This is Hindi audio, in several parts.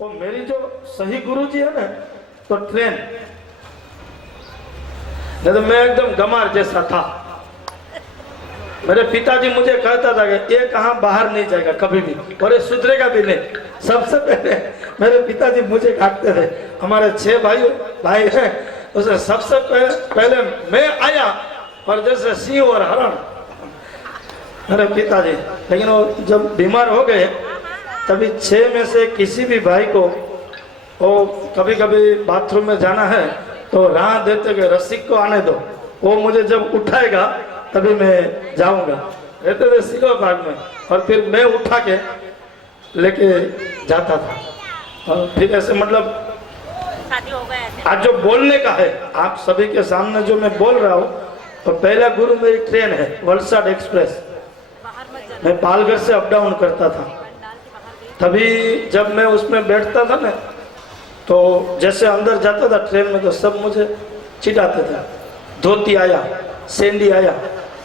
वो मेरी जो सही गुरुजी है ना, तो ट्रेन, नहीं तो मैं एकदम गमार जैसा था। मेरे पिताजी मुझे कहता था कि ये कहाँ बाहर नहीं जाएगा कभी भी, और ये सुधरेगा भी नहीं। सबसे पहले मेरे पिताजी मुझे काटते थे। हमारे 6 भाई हैं, उसमें सबसे पहले मैं आया, और जैसे सिंह और हरण मेरे पिताजी। लेकिन वो जब बीमार हो गए तभी 6 में से किसी भी भाई को वो कभी कभी बाथरूम में जाना है तो राह देते कि रसिक को आने दो, वो मुझे जब उठाएगा तभी मैं जाऊंगा। रहते थे सिलो बाग में, और फिर मैं उठा के लेके जाता था। और फिर ऐसे मतलब आज जो बोलने का है आप सभी के सामने जो मैं बोल रहा हूँ, तो पहला गुरु मेरी ट्रेन है वलसाड एक्सप्रेस। मैं पालघर से अप डाउन करता था। तभी जब मैं उसमें बैठता था ना, तो जैसे अंदर जाता था ट्रेन में तो सब मुझे चिढ़ाते थे। धोती आया, सैंडी आया,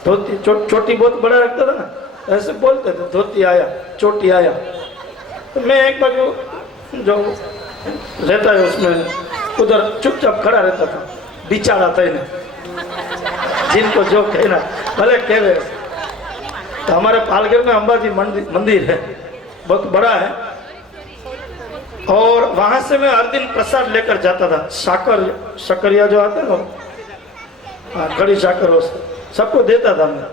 धोती चोटी बहुत बड़ा रखता था ना, ऐसे बोलते थे धोती आया, चोटी आया। तो मैं एक बार जो रहता है उसमें उधर चुपचाप खड़ा रहता था। बिचारा था इन्हें, जिनको जो कहना भले कह रहे। तो हमारे पालघर में अंबाजी मंदिर है, बहुत बड़ा है, और वहां से मैं हर दिन प्रसाद लेकर जाता था। शक्करिया जो आता है ना, कड़ी शाकर, हो सबको देता था मैं।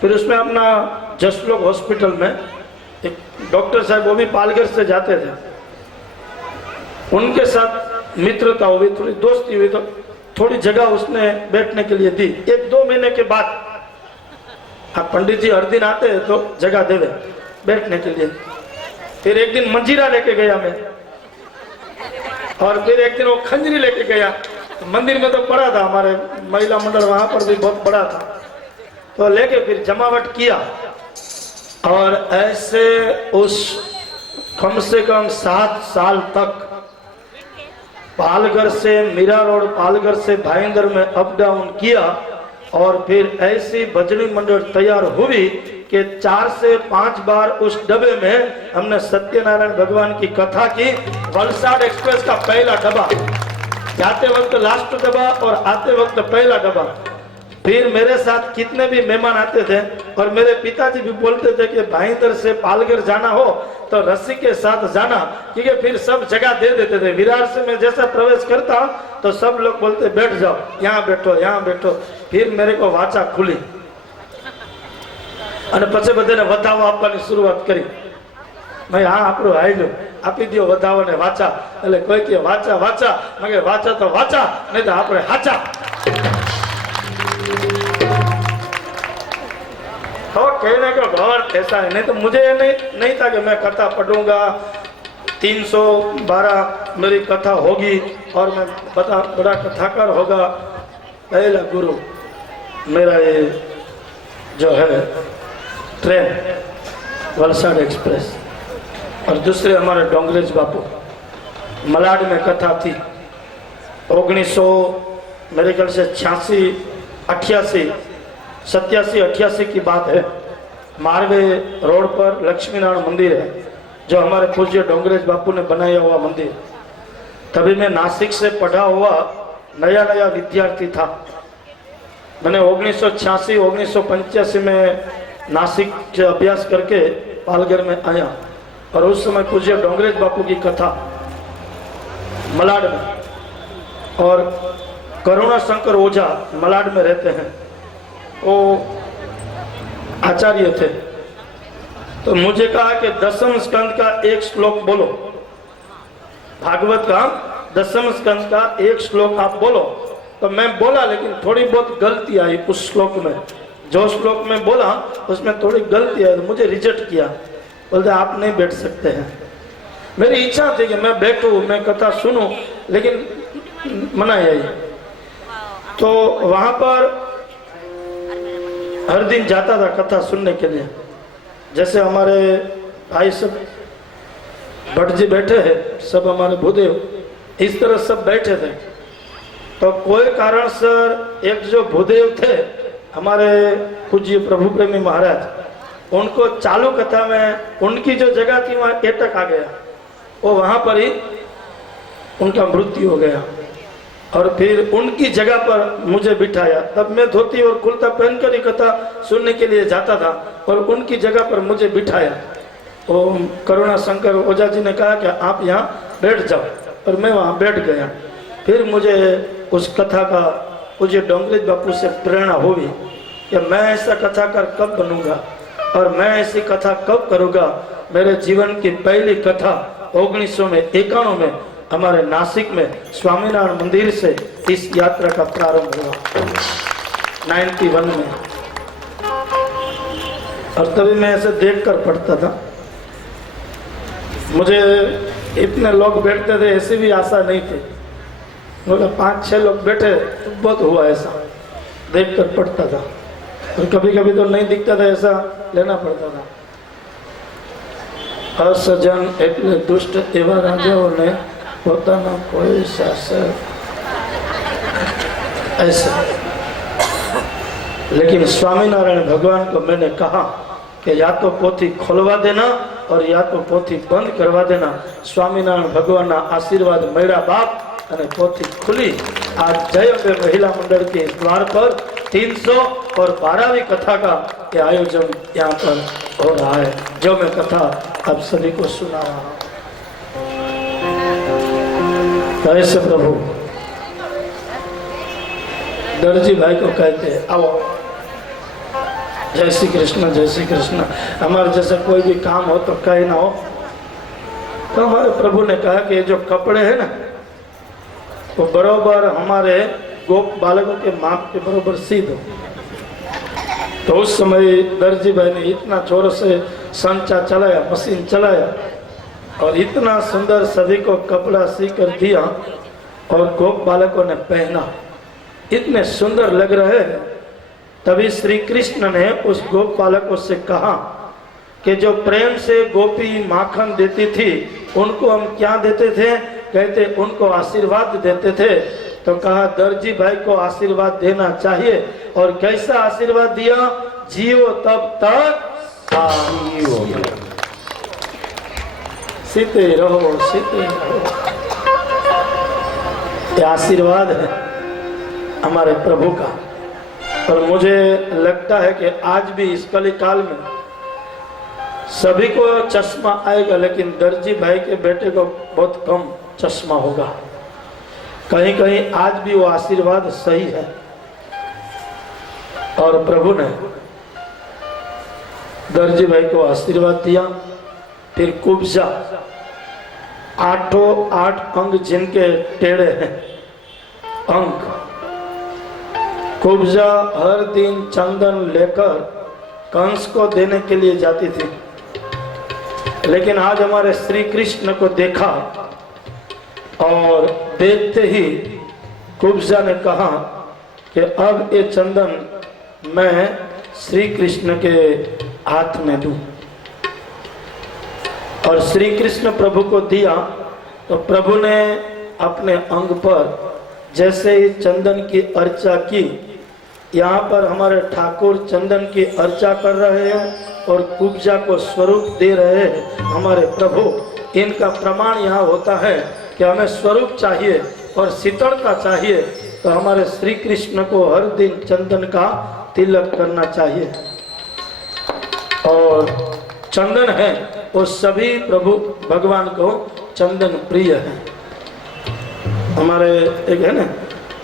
फिर उसमें अपना जसलोक हॉस्पिटल में एक डॉक्टर साहब, वो भी पालघर से जाते थे, उनके साथ मित्रता हुई, थोड़ी दोस्ती हुई, तो थोड़ी जगह उसने बैठने के लिए दी। 1-2 महीने के बाद आप पंडित जी हर दिन आते हैं तो जगह देवे बैठने के लिए। फिर एक दिन मंजीरा लेके गया मैं, और फिर एक दिन वो खंजरी लेके गया। मंदिर में तो बड़ा था, हमारे महिला मंडल वहां पर भी बहुत बड़ा था, तो लेके फिर जमावट किया। और ऐसे उस कम से कम 7 साल तक पालघर से मीरा रोड, पालघर से भाईंदर में अप डाउन किया। और फिर ऐसी भजनी मंडल तैयार हुई कि 4 से 5 बार उस डब्बे में हमने सत्यनारायण भगवान की कथा की। वलसाड एक्सप्रेस का पहला डब्बा, जाते वक्त लास्ट डब्बा और आते वक्त पहला डब्बा। फिर मेरे साथ कितने भी मेहमान आते थे, और मेरे पिताजी भी बोलते थे कि भाईंदर से पालघर जाना हो तो रस्सी के साथ जाना, क्योंकि फिर सब जगह दे देते थे। विरार से मैं जैसा प्रवेश करता तो सब लोग बोलते बैठ जाओ, यहाँ बैठो, यहाँ बैठो। फिर मेरे को वाचा खुली, અને પછી બધાને વધાવો આપવાની શરૂઆત કરી। ભાઈ હા આપણું હાઈલું આપી દો વધાવો ને વાચા, એટલે કોઈ કે વાચા વાચા, મેં વાચા તો વાચા, નહીં તો આપણે હાચા। तो कहने का भावार्थ ऐसा है, नहीं तो मुझे नहीं था कि मैं कथा पढ़ूंगा, 312 मेरी कथा होगी और मैं बड़ा कथाकार होगा। पहला गुरु मेरा ये जो है ट्रेन वलसाड एक्सप्रेस, और दूसरे हमारे डोंगरेज बापू मलाड में कथा थी 1900 मेरे ख्याल से 86, 88, 87, 88 की बात है। मारवे रोड पर लक्ष्मी नारायण मंदिर है, जो हमारे पूज्य डोंगरेज बापू ने बनाया हुआ मंदिर। तभी मैं नासिक से पढ़ा हुआ नया विद्यार्थी था। मैंने 1986, 1985 में नासिक से अभ्यास करके पालघर में आया, और उस समय पूज्य डोंगरेज बापू की कथा मलाड में, और करुणा शंकर ओझा मलाड में रहते हैं, वो आचार्य थे। तो मुझे कहा कि 10वें स्कंद का एक श्लोक बोलो, भागवत का 10वें स्कंद का एक श्लोक आप बोलो। तो मैं बोला, लेकिन थोड़ी बहुत गलती आई उस श्लोक में। जो श्लोक में बोला उसमें थोड़ी गलती आई, तो मुझे रिजेक्ट किया, बोलते आप नहीं बैठ सकते हैं। मेरी इच्छा थी कि मैं बैठूं, मैं कथा सुनूं, लेकिन मना आई। तो वहां पर हर दिन जाता था कथा सुनने के लिए। जैसे हमारे भाई सब भट्ट जी बैठे हैं, सब हमारे भूदेव, इस तरह सब बैठे थे। तो कोई कारण से एक जो भूदेव थे हमारे पूज्य प्रभु प्रेमी महाराज, उनको चालू कथा में उनकी जो जगह थी वहां एटक आ गया। वो वहाँ पर ही उनका मृत्यु हो गया। और फिर उनकी जगह पर मुझे बिठाया। तब मैं धोती और कुर्ता पहनकर ही कथा सुनने के लिए जाता था और उनकी जगह पर मुझे बिठाया। वो करुणा शंकर ओझा जी ने कहा कि आप यहाँ बैठ जाओ, और मैं वहाँ बैठ गया। फिर मुझे उस कथा का मुझे डोंगरेज बापू से प्रेरणा हुई कि मैं ऐसा कथाकार कब बनूंगा और मैं ऐसी कथा कब करूँगा। मेरे जीवन की पहली कथा 1991 में हमारे नासिक में स्वामीनारायण मंदिर से इस यात्रा का प्रारंभ हुआ 91 में। और तभी मैं ऐसे देखकर पढ़ता था। मुझे इतने लोग बैठते थे ऐसी भी आशा नहीं थी। बोला 5-6 लोग बैठे तो बहुत हुआ, ऐसा देखकर पढ़ता था। और कभी कभी तो नहीं दिखता था, ऐसा लेना पड़ता था। असजन એટલે दुष्ट એવા રાજાઓને પોતાના કોઈ શાસક ऐसा। लेकिन स्वामीनारायण भगवान को मैंने कहा कि या तो पोथी खोलवा देना और या तो पोथी बंद करवा देना। स्वामीनारायण भगवान आशीर्वाद मेरा बाप અને પોથી खुली। आज जय अम्बे महिला मंडल के द्वार पर 312वीं कथा का ये आयोजन यहाँ पर हो रहा है, जो मैं कथा आप सभी को सुना रहा हूँ। कैसे प्रभु दर्जी भाई को कहते हैं आओ, जय श्री कृष्ण जय श्री कृष्ण। हमारे जैसे कोई भी काम हो तो कहीं ना हो, तो हमारे प्रभु ने कहा कि ये जो कपड़े हैं ना वो बरोबर हमारे गोप बालकों के माप के बरोबर सी दो। तो उस समय दर्जी भाई ने इतना जोर से संचा चलाया, मशीन चलाया और इतना सुंदर सभी को कपड़ा सी कर दिया और गोप बालकों ने पहना, इतने सुंदर लग रहे हैं। तभी श्री कृष्ण ने उस गोप बालकों से कहा कि जो प्रेम से गोपी माखन देती थी उनको हम क्या देते थे? कहते उनको आशीर्वाद देते थे। तो कहा दर्जी भाई को आशीर्वाद देना चाहिए। और कैसा आशीर्वाद दिया? जियो तब तक सीते रहो सीते रहो। ये आशीर्वाद है हमारे प्रभु का। और मुझे लगता है कि आज भी इस कली काल में सभी को चश्मा आएगा, लेकिन दर्जी भाई के बेटे को बहुत कम चश्मा होगा। कहीं कहीं आज भी वो आशीर्वाद सही है। और प्रभु ने दर्जी भाई को आशीर्वाद दिया। फिर कुब्जा 8 अंग जिनके टेढ़े हैं अंग, कुब्जा हर दिन चंदन लेकर कंस को देने के लिए जाती थी। लेकिन आज हमारे श्री कृष्ण को देखा और देखते ही कुब्जा ने कहा कि अब ये चंदन मैं श्री कृष्ण के हाथ में दूं। और श्री कृष्ण प्रभु को दिया तो प्रभु ने अपने अंग पर जैसे ही चंदन की अर्चा की, यहाँ पर हमारे ठाकुर चंदन की अर्चा कर रहे हैं और कुब्जा को स्वरूप दे रहे हैं हमारे प्रभु। इनका प्रमाण यहाँ होता है कि हमें स्वरूप चाहिए और शीतलता चाहिए, तो हमारे श्री कृष्ण को हर दिन चंदन का तिलक करना चाहिए। और चंदन है वो सभी प्रभु भगवान को चंदन प्रिय है। हमारे एक है ना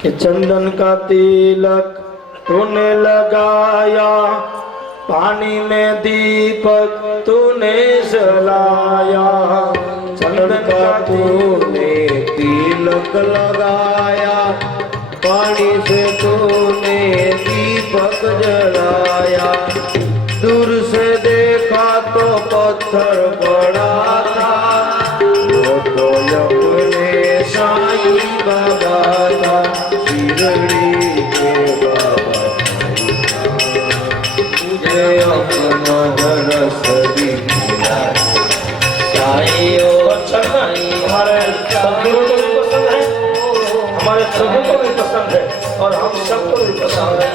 कि चंदन का तिलक तूने लगाया, पानी में दीपक तूने जलाया। चंदन का तूने तिलक लगाया, पानी से तूने दीपक जलाया। दूर से देखा तो पत्थर पड़ा था, वो तो अपने साईं बाबा था, शिरडी के बाबा मुझे अपना रस दिया। हमारे सदगुरु को भी पसंद है, हमारे प्रभु को भी पसंद है और हम सबको भी पसंद है।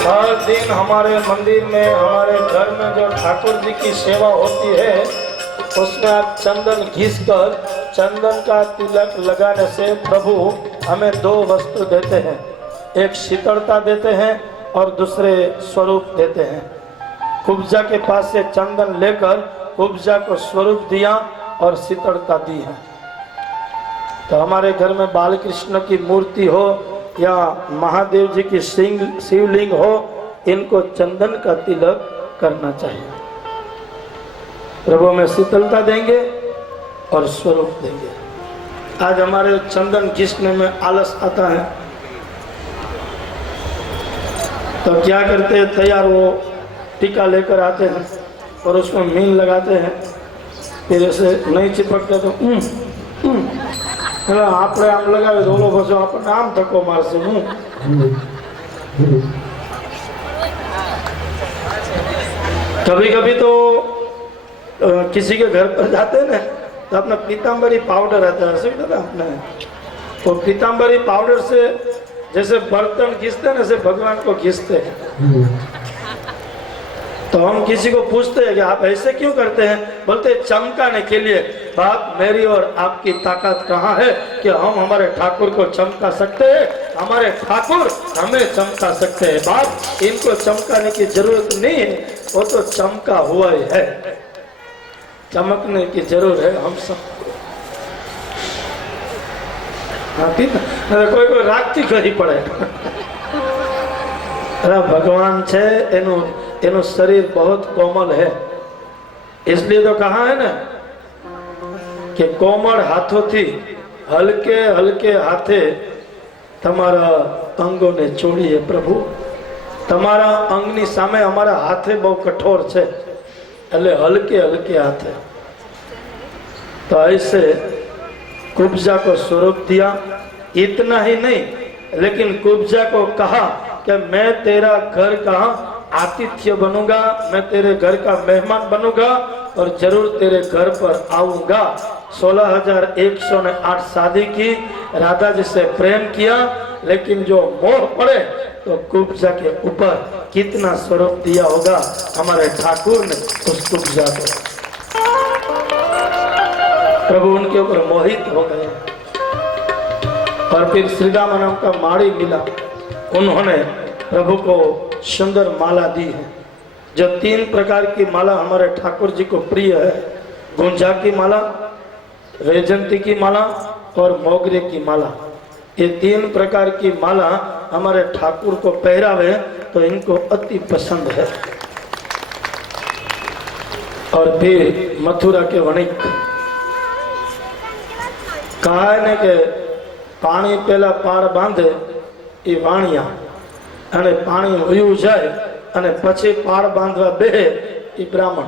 हर दिन हमारे मंदिर में हमारे घर में जो ठाकुर जी की सेवा होती है उसमें आप चंदन घिस कर चंदन का तिलक लगाने से प्रभु हमें दो वस्तु देते हैं, एक शीतलता देते हैं और दूसरे स्वरूप देते हैं। कुब्जा के पास से चंदन लेकर कुब्जा को स्वरूप दिया और शीतलता दी है। तो हमारे घर में बाल कृष्ण की मूर्ति हो या महादेव जी की शिवलिंग हो, इनको चंदन का तिलक करना चाहिए। प्रभु में शीतलता देंगे और स्वरूप देंगे। आज हमारे चंदन घिसने में आलस आता है तो क्या करते हैं, तैयार वो टीका लेकर आते हैं और उसमें मीन लगाते हैं, फिर ऐसे नहीं चिपकते तो आप आम लगावे तो ओलो बसो आपने आम धक्को मारसे। कभी कभी तो किसी के घर पर जाते हैं ना तो अपना पीताम्बरी पाउडर आता है, सुविधा अपने तो पीताम्बरी पाउडर से जैसे बर्तन घिसते हैं ना, ऐसे भगवान को घिसते हैं। तो हम किसी को पूछते हैं कि आप ऐसे क्यों करते हैं, बोलते हैं चमकाने के लिए। बाप मेरी और आपकी ताकत कहाँ है कि हम हमारे ठाकुर को चमका सकते हैं, हमारे ठाकुर हमें चमका सकते हैं। बाप इनको चमकाने की जरूरत नहीं है, वो तो चमका हुआ ही है, चमकने की जरूरत है हम सबको। कोई कोई रागती करવી પડે। अरे भगवान छे एनु शरीर बहुत कोमल है, इसलिए तो कहा है ना कि कोमल हाथों थी हल्के हल्के हाथे तमारा अंगों ने छोड़ी है। प्रभु तमारा अंगनी सामे हमारा हाथे बहुत कठोर छे, એટલે हल्के हल्के हाथे। तो ऐसे कुब्जा को स्वरूप दिया। इतना ही नहीं, लेकिन कुब्जा को कहा कि मैं तेरा घर का आतिथ्य बनूंगा, मैं तेरे घर का मेहमान बनूंगा और जरूर तेरे घर पर आऊंगा। 16,108 शादी की, राधा जी से प्रेम किया, लेकिन जो मोह पड़े तो कुब्जा के ऊपर कितना स्वरूप दिया होगा हमारे ठाकुर ने उस कुब्जा को। प्रभु उनके ऊपर मोहित हो गए और फिर श्रीराम नाम का माड़ी मिला, उन्होंने प्रभु को सुंदर माला दी है। जो 3 प्रकार की माला हमारे ठाकुर जी को प्रिय है, गुंजा की माला, वैजंती की माला और मोगरे की माला। ये 3 प्रकार की माला हमारे ठाकुर को पहरावे तो इनको अति पसंद है। और फिर मथुरा के वणिक कहा है के पानी पहला पार बांधे એ વાણિયા અને પાણી વયું જાય અને પછી પાર બાંધવા બેહે એ બ્રાહ્મણ।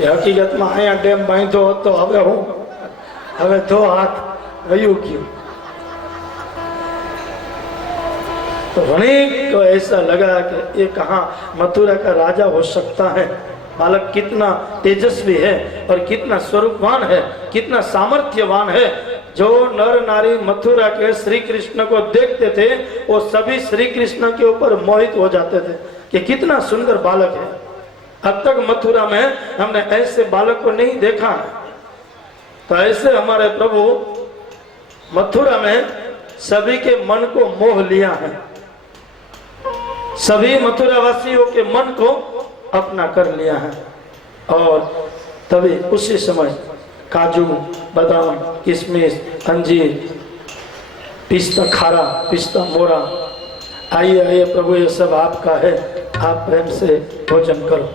એ હકીકતમાં અહીંયા ડેમ બાંધ્યો હતો, હવે ધો હાથ વયું ગયું। तो वणिक को ऐसा लगा कि ये कहाँ मथुरा का राजा हो सकता है। बालक कितना तेजस्वी है और कितना स्वरूपवान है, कितना सामर्थ्यवान है। जो नर नारी मथुरा के श्री कृष्ण को देखते थे वो सभी श्री कृष्ण के ऊपर मोहित हो जाते थे कि कितना सुंदर बालक है। अब तक मथुरा में हमने ऐसे बालक को नहीं देखा है। तो ऐसे हमारे प्रभु मथुरा में सभी के मन को मोह लिया है, सभी मथुरा वासियों के मन को अपना कर लिया है। और तभी उसी समय काजू, बादाम, किशमिश, अंजीर, पिस्ता खारा, पिस्ता मोरा, आइए आइए प्रभु ये सब आपका है, आप प्रेम से भोजन करो।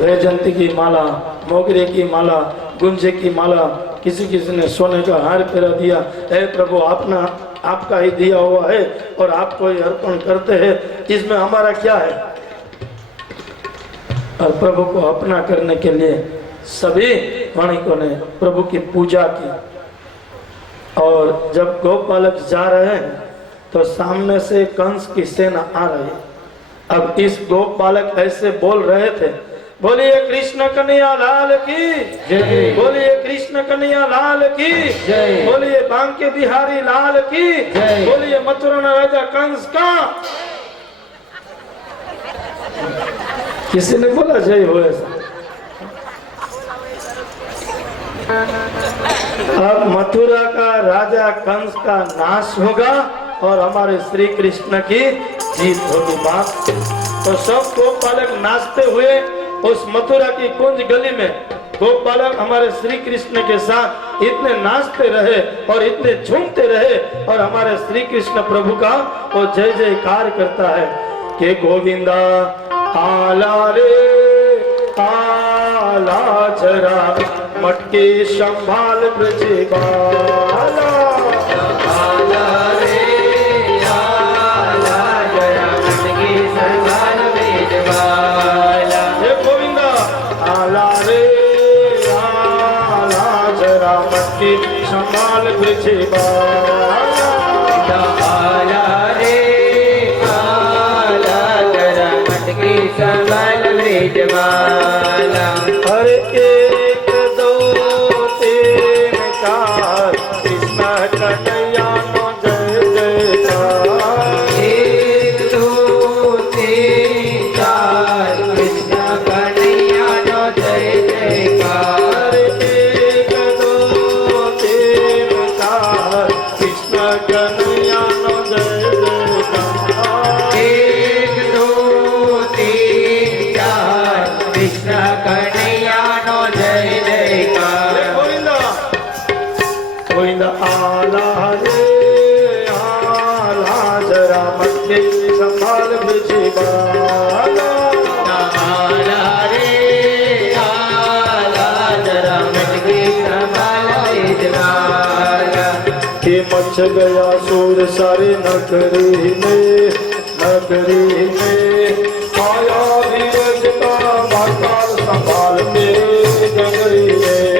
वैजंती की माला, मोगरे की माला, गुंजे की माला, किसी किसी ने सोने का हार पहना दिया। हे प्रभु आपका ही दिया हुआ है और आपको ही अर्पण करते हैं, इसमें हमारा क्या है। और प्रभु को अपना करने के लिए सभी वणिकों ने प्रभु की पूजा की। और जब गोपालक जा रहे हैं तो सामने से कंस की सेना आ रही है। अब इस गोपालक ऐसे बोल रहे थे, बोलिए कृष्ण कन्हैया लाल की जय, बोलिए कृष्ण कन्हैया लाल की जय, बोलिए बांके बिहारी लाल की जय, बोलिए मथुरा राजा कंस का। किसी ने बोला जय हो ऐसा। अब मथुरा का राजा कंस का नाश होगा और हमारे श्री कृष्ण की जीत होगी। बात तो सब गोप बालक नाचते हुए उस मथुरा की कुंज गली में गोप बालक हमारे श्री कृष्ण के साथ इतने नाचते रहे और इतने झूमते रहे और हमारे श्री कृष्ण प्रभु का वो जय जयकार करता है कि गोविंदा आला रे आला जरा मटके संभाल ब्रज बाला। आला रे आला जरा मटके संभाल ब्रज बाला। हे गोविंदा आला रे आला जरा मटके संभाल ब्रज बाला। आला रे आला जरा मटके संभाल ब्रज बाला। अरे एक दो तीन चार कृष्ण कन्हैया नो जय जयकार। एक दो तीन चार कृष्ण कन्हैया नो जय जयकार। एक दो तीन चार कृष्ण कन्हैया नो जय जयकार। एक दो तीन चार कृष्ण कन्हैया नो जय जयकार। गोविंदा गोविंदा आला रे आला जरा मटके संभाल ब्रज बाला। आला रे आला जरा मटके संभाल ब्रज बाला। कि मच गया शोर सारे नगरी में आया धीरज का बाकार संभाल के गगरी में।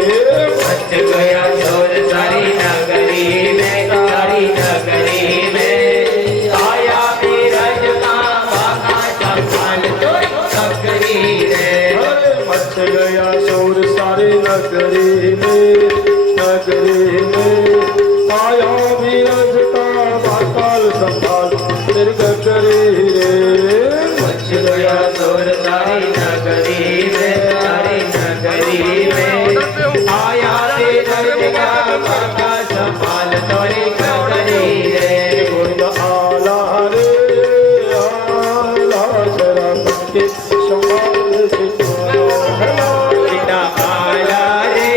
मच गया शोर सारी नगरी में, सारी नगरी में आया धीरज का बाका संभाल नगरी रे। अरे मच गया शोर सारे नगरी में आया धीरज का बाकार संभाल फिर गगरी रे। मच गया शोर सारी नगरी में, सारी नगरी में आया धीरज का बाका संभाल तोरी नगरी रे। गोविंदा आला रे आला जरा मटके संभाल सीता आला रे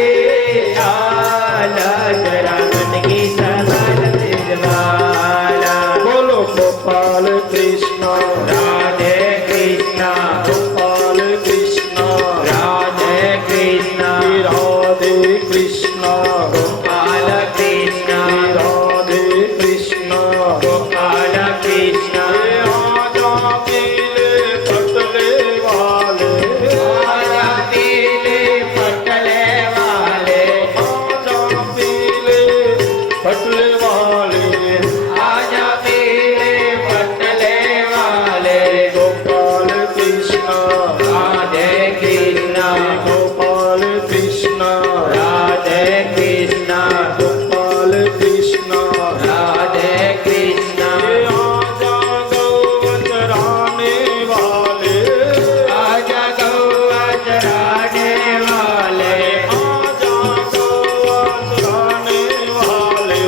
आला जरा मटके संभाल ब्रज बाला। बोलो गोपाल कृष्ण राधे कृष्णा गोपाल कृष्ण राधे कृष्णा राधे कृष्ण गोपाल कृष्णा राधे कृष्ण। गोपाल कृष्णा आजा पीले पतले वाले आजा पीले पटले वाले आजा पीले पतले वाले आजा पीले पटले वाले। गोपाल कृष्ण राधे कृष्णा गोपाल कृष्ण राधे कृष्णा गोपाल कृष्ण। राधे कृष्णा आजा गौ चराने वाले आजा गौआ चराने वाले आजा गौ चराने वाले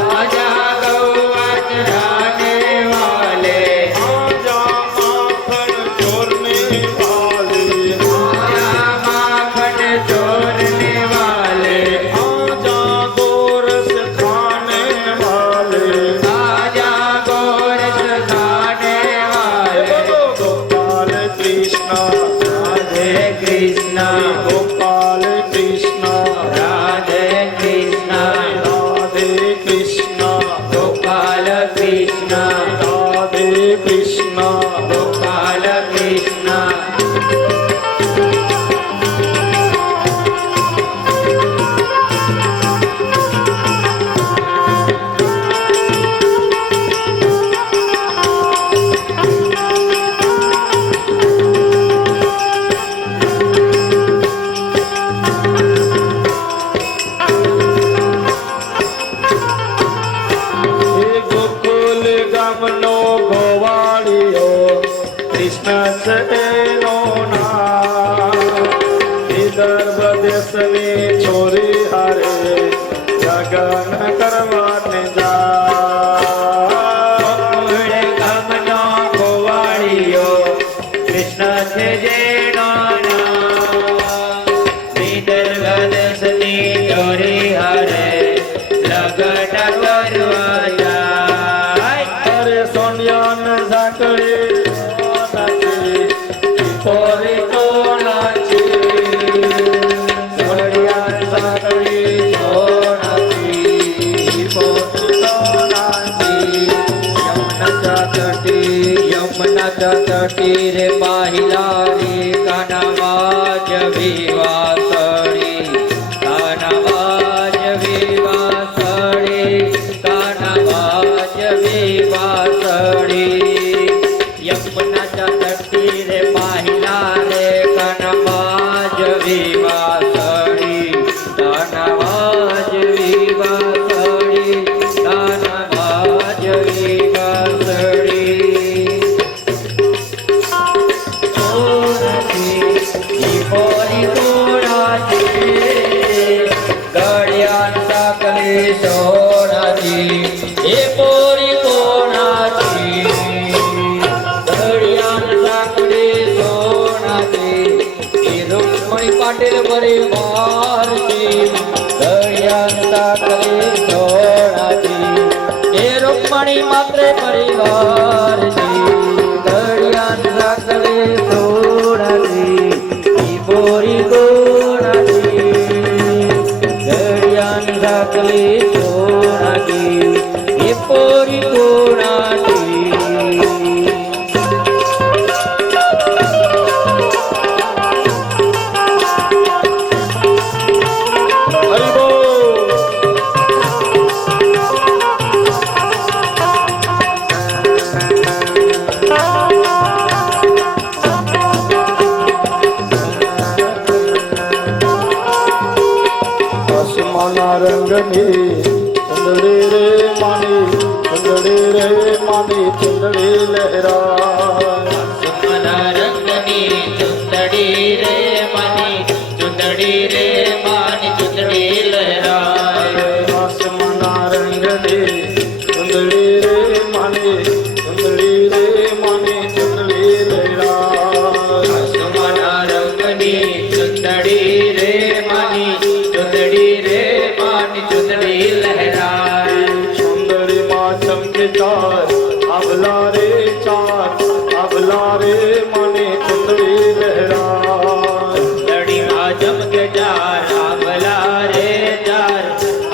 आजा गौआ चराने वाले आजा माखन चोरने वाले आजा माखन चोरने वाले आजा गोरस खाने वाले। आजा गोरस खाने वाले। गोपाल कृष्ण राधे कृष्णा गोपाल कृष्ण राधे कृष्णा राधे कृष्ण गोपाल कृष्णा राधे कृष्ण। गोपाल कृष्णा। વિદર્ભ દેશની છોરી હારે લગન કરવાને મૂળ ગામનો ગોવાળિયો કૃષ્ણ છે જેનો નામ. વિદર્ભ દેશની ચોરી હારે લગન કરવા જાય. અરે સોનિયાને ઝાકળી પોરી તો નાચી, સોનિયાને સાંકળી તો નાચી, પોરી તો નાચી. યમુના તટી રે પાહિલા રે કાનામાં જ વિવાસળી, કાનામાં જ વિવાસળી, કાનામાં જ વિવાસળી. યમુના તટી રે પાહિલા રે કાનામાં જ વિવાસળી, કાનામાં જ વિવાસળી, કાનામાં જ વિવાસળી. પોરી કોણાથી ઘડિયાળ સાંકળી સોનાથી, એ પોરી કોણાથી ઘડિયાળ સાંકળી સોનાથી. એ રૂકમણી પાટીલ પરિવારથી ઘડિયાળ સાંકળી સોનાથી, એ રૂકમણી માત્ર પરિવારથી ઘડિયાળ સાંકળી સોનાથી. પોરી કોણાથી ઘડિયાળ સાંકળી સોનાથી, એ પોરી કોણાથી. હરિ બોલ. આસમાના રંગની ચંદડી રે માની, ચંદડી રે માની, ચંદડી લહેરા. સુમના રંગની ચુંદડી રે માની, ચુંદડી રે માની, ચુંદડી લહેરાય. આસમાના રંગની ચંદડી રે માની, ચંદડી રે માની, ચંદડી લહેરા. સુમના રંગની ચુંદડી રે માની, ચુંદડી રે માની, ચુંદડી લહેરાય. સુંદરીમાં ચમકે ચાર આભલા રે ચાર, આભલા રે મને ચંદડી લહેરા. લડીમાં ચમકે ચાર આભલા રે ચાર,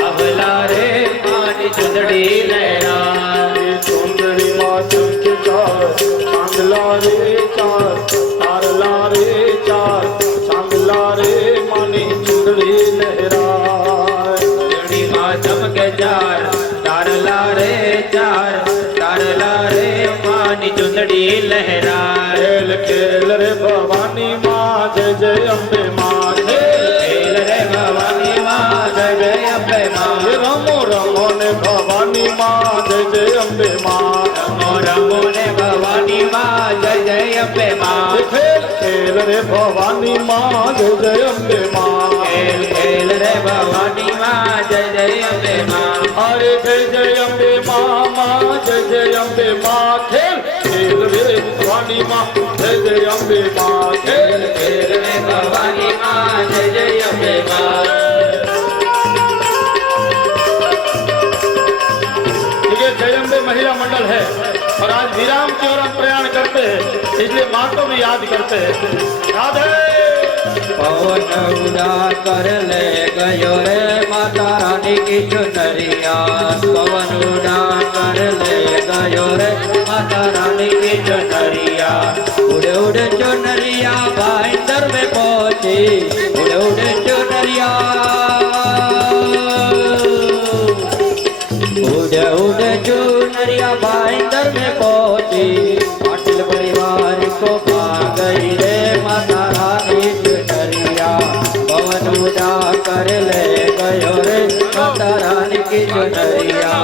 આભલા રે માની ચુંદડી લહેરાય. સુંદરીમાં ચમકે ચાર ચાંદલા રે ચાર, તારલા રે ચાર, ચાંદલા રે મને ચંદડી લહેરા. લડીમાં ચમકે ચાર તારલા રે ચાર, તારલા રે માની ચુંદડી લહેરાય. ખેલ ખેલ રે ભવાની માં જય જય અંબે માં, ખેલ રે ભવાની માં જય જય અંબે માં, રમો રમો ને ભવાની માં જય જય અંબે માં. રમો રમો ને ભવાની માં જય જય અંબે માં, ખેલ ખેલ રે ભવાની માં જય જય અંબે માં. ખેલ ખેલ રે ભવાની માં જય જય અંબે માં, અરે જય જય અંબે માં માં જય જય અંબે માં. ખેલ ખેલ રે ભવાની માં જય જય અંબે માં. ખેલ ખેલ રે ભવાની માં જય જય અંબે માં. ये जय अम्बे महिला मंडल है और आज विराम की ओर हम प्रयाण करते हैं, इसलिए माँ को भी याद करते हैं. राधे. पवन उड़ा कर ले गयो रे माता रानी की चुनरिया. पवन उड़ा कर ले गयो रे माता रानी की चुनरिया. उड़े उड़े चुनरिया भाईंदर में पहुंची, उड़े उड़े चुनरिया, उड़े उड़े चुनरिया भाईंदर में पहुंची. पाटिल परिवार को पा गई रे माता रानी चुनरिया. पवन उड़ा कर ले गयो रे माता रानी की चुनरिया.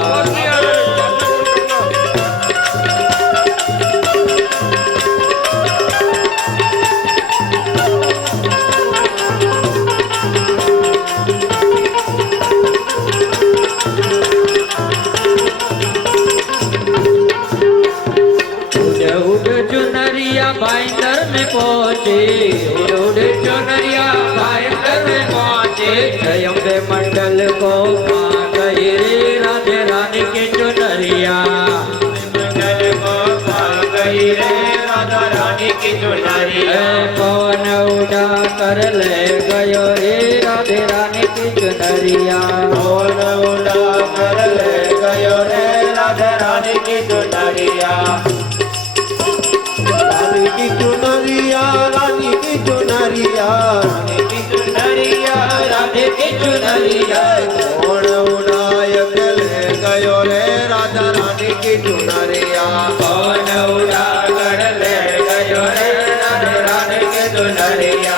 अम्बे मंडल को पा गई रे राधे रानी की चुनरिया मंडल को पा गई रे राधा रानी की चुनरिया पवन उड़ा कर ले गयो रे राधे रानी की चुनरिया पवन उड़ा कर ले गयो रे राधा रानी की चुनरिया रानी की चुनरिया रानी की चुनरिया रानी की चुनरिया राधे की चुनरिया कौन उड़ाय के ले गयो रे राधा रानी की चुनरिया कौन उड़ा कर ले गयो रे राधे रानी की चुनरिया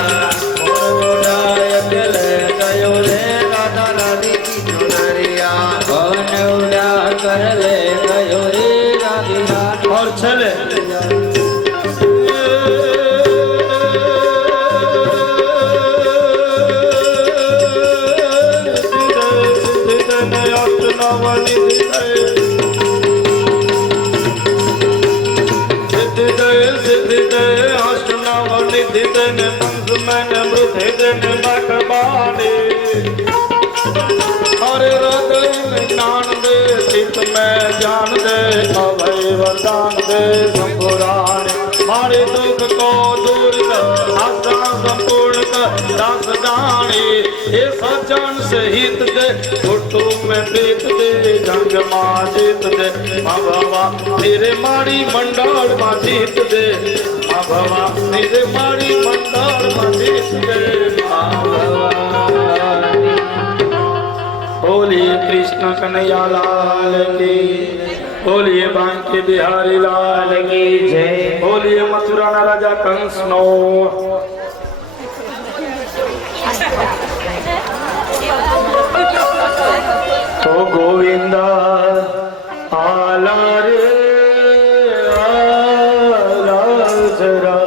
कौन उड़ाय के ले गयो रे राधा रानी की चुनरिया कौन उड़ा कर ले गयो रे राधे रानी और चले हरे हृदय में ज्ञान दे चित में ज्ञान दे अभय वरदान दे शंभुरान हमारे दुख को दूर कर आशा संपूर्ण कर दास जाने ये सज्जन से हित दे फोटो में प्रीत दे जंग मां जीत दे माँ बाबा तेरे मारी मंडल मां जीत दे माँ बाबा तेरे मारी मंडल मां जीत दे माँ बाबा बोलिए कृष्ण कन्हैया लाल की बोलिए बांके बिहारी लाल की जय बोलिए मथुरा ना राजा कंस नो तो गोविंदा आला रे आला जरा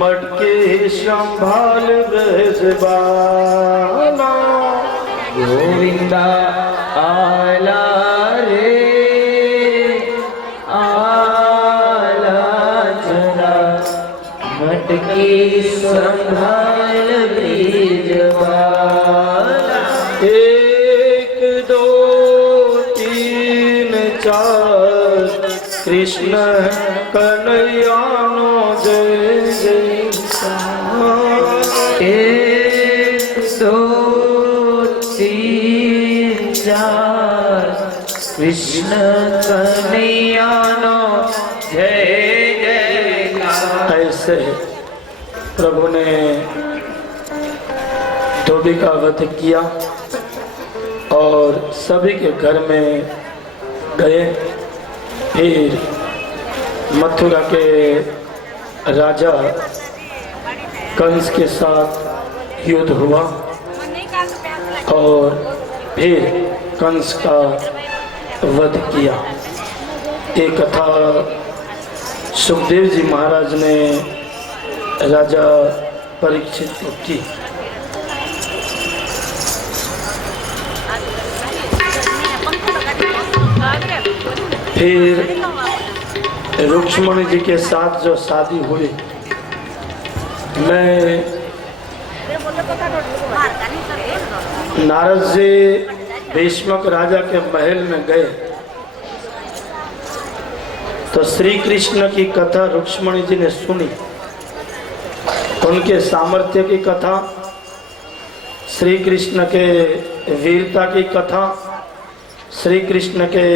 मटके संभाल बेजबाना गोविंदा आला रे आला जरा मटकी संभाल बीजवाला एक दो तीन चार कृष्ण कन्हैयानो जय जय एक दो तीन चार कृष्ण कन्हैयानो जय जय। ऐसे प्रभु ने धोबी का वध किया और सभी के घर में गए। फिर मथुरा के राजा कंस के साथ युद्ध हुआ और फिर कंस का वध किया। ये कथा सुखदेव जी महाराज ने राजा परीक्षित को की। फिर रुक्ष्मणी जी के साथ जो शादी हुई, मैं नारद जी भीष्मक राजा के महल में गए तो श्री कृष्ण की कथा रुक्ष्मणी जी ने सुनी। उनके सामर्थ्य की कथा, श्री कृष्ण के वीरता की कथा, श्री कृष्ण के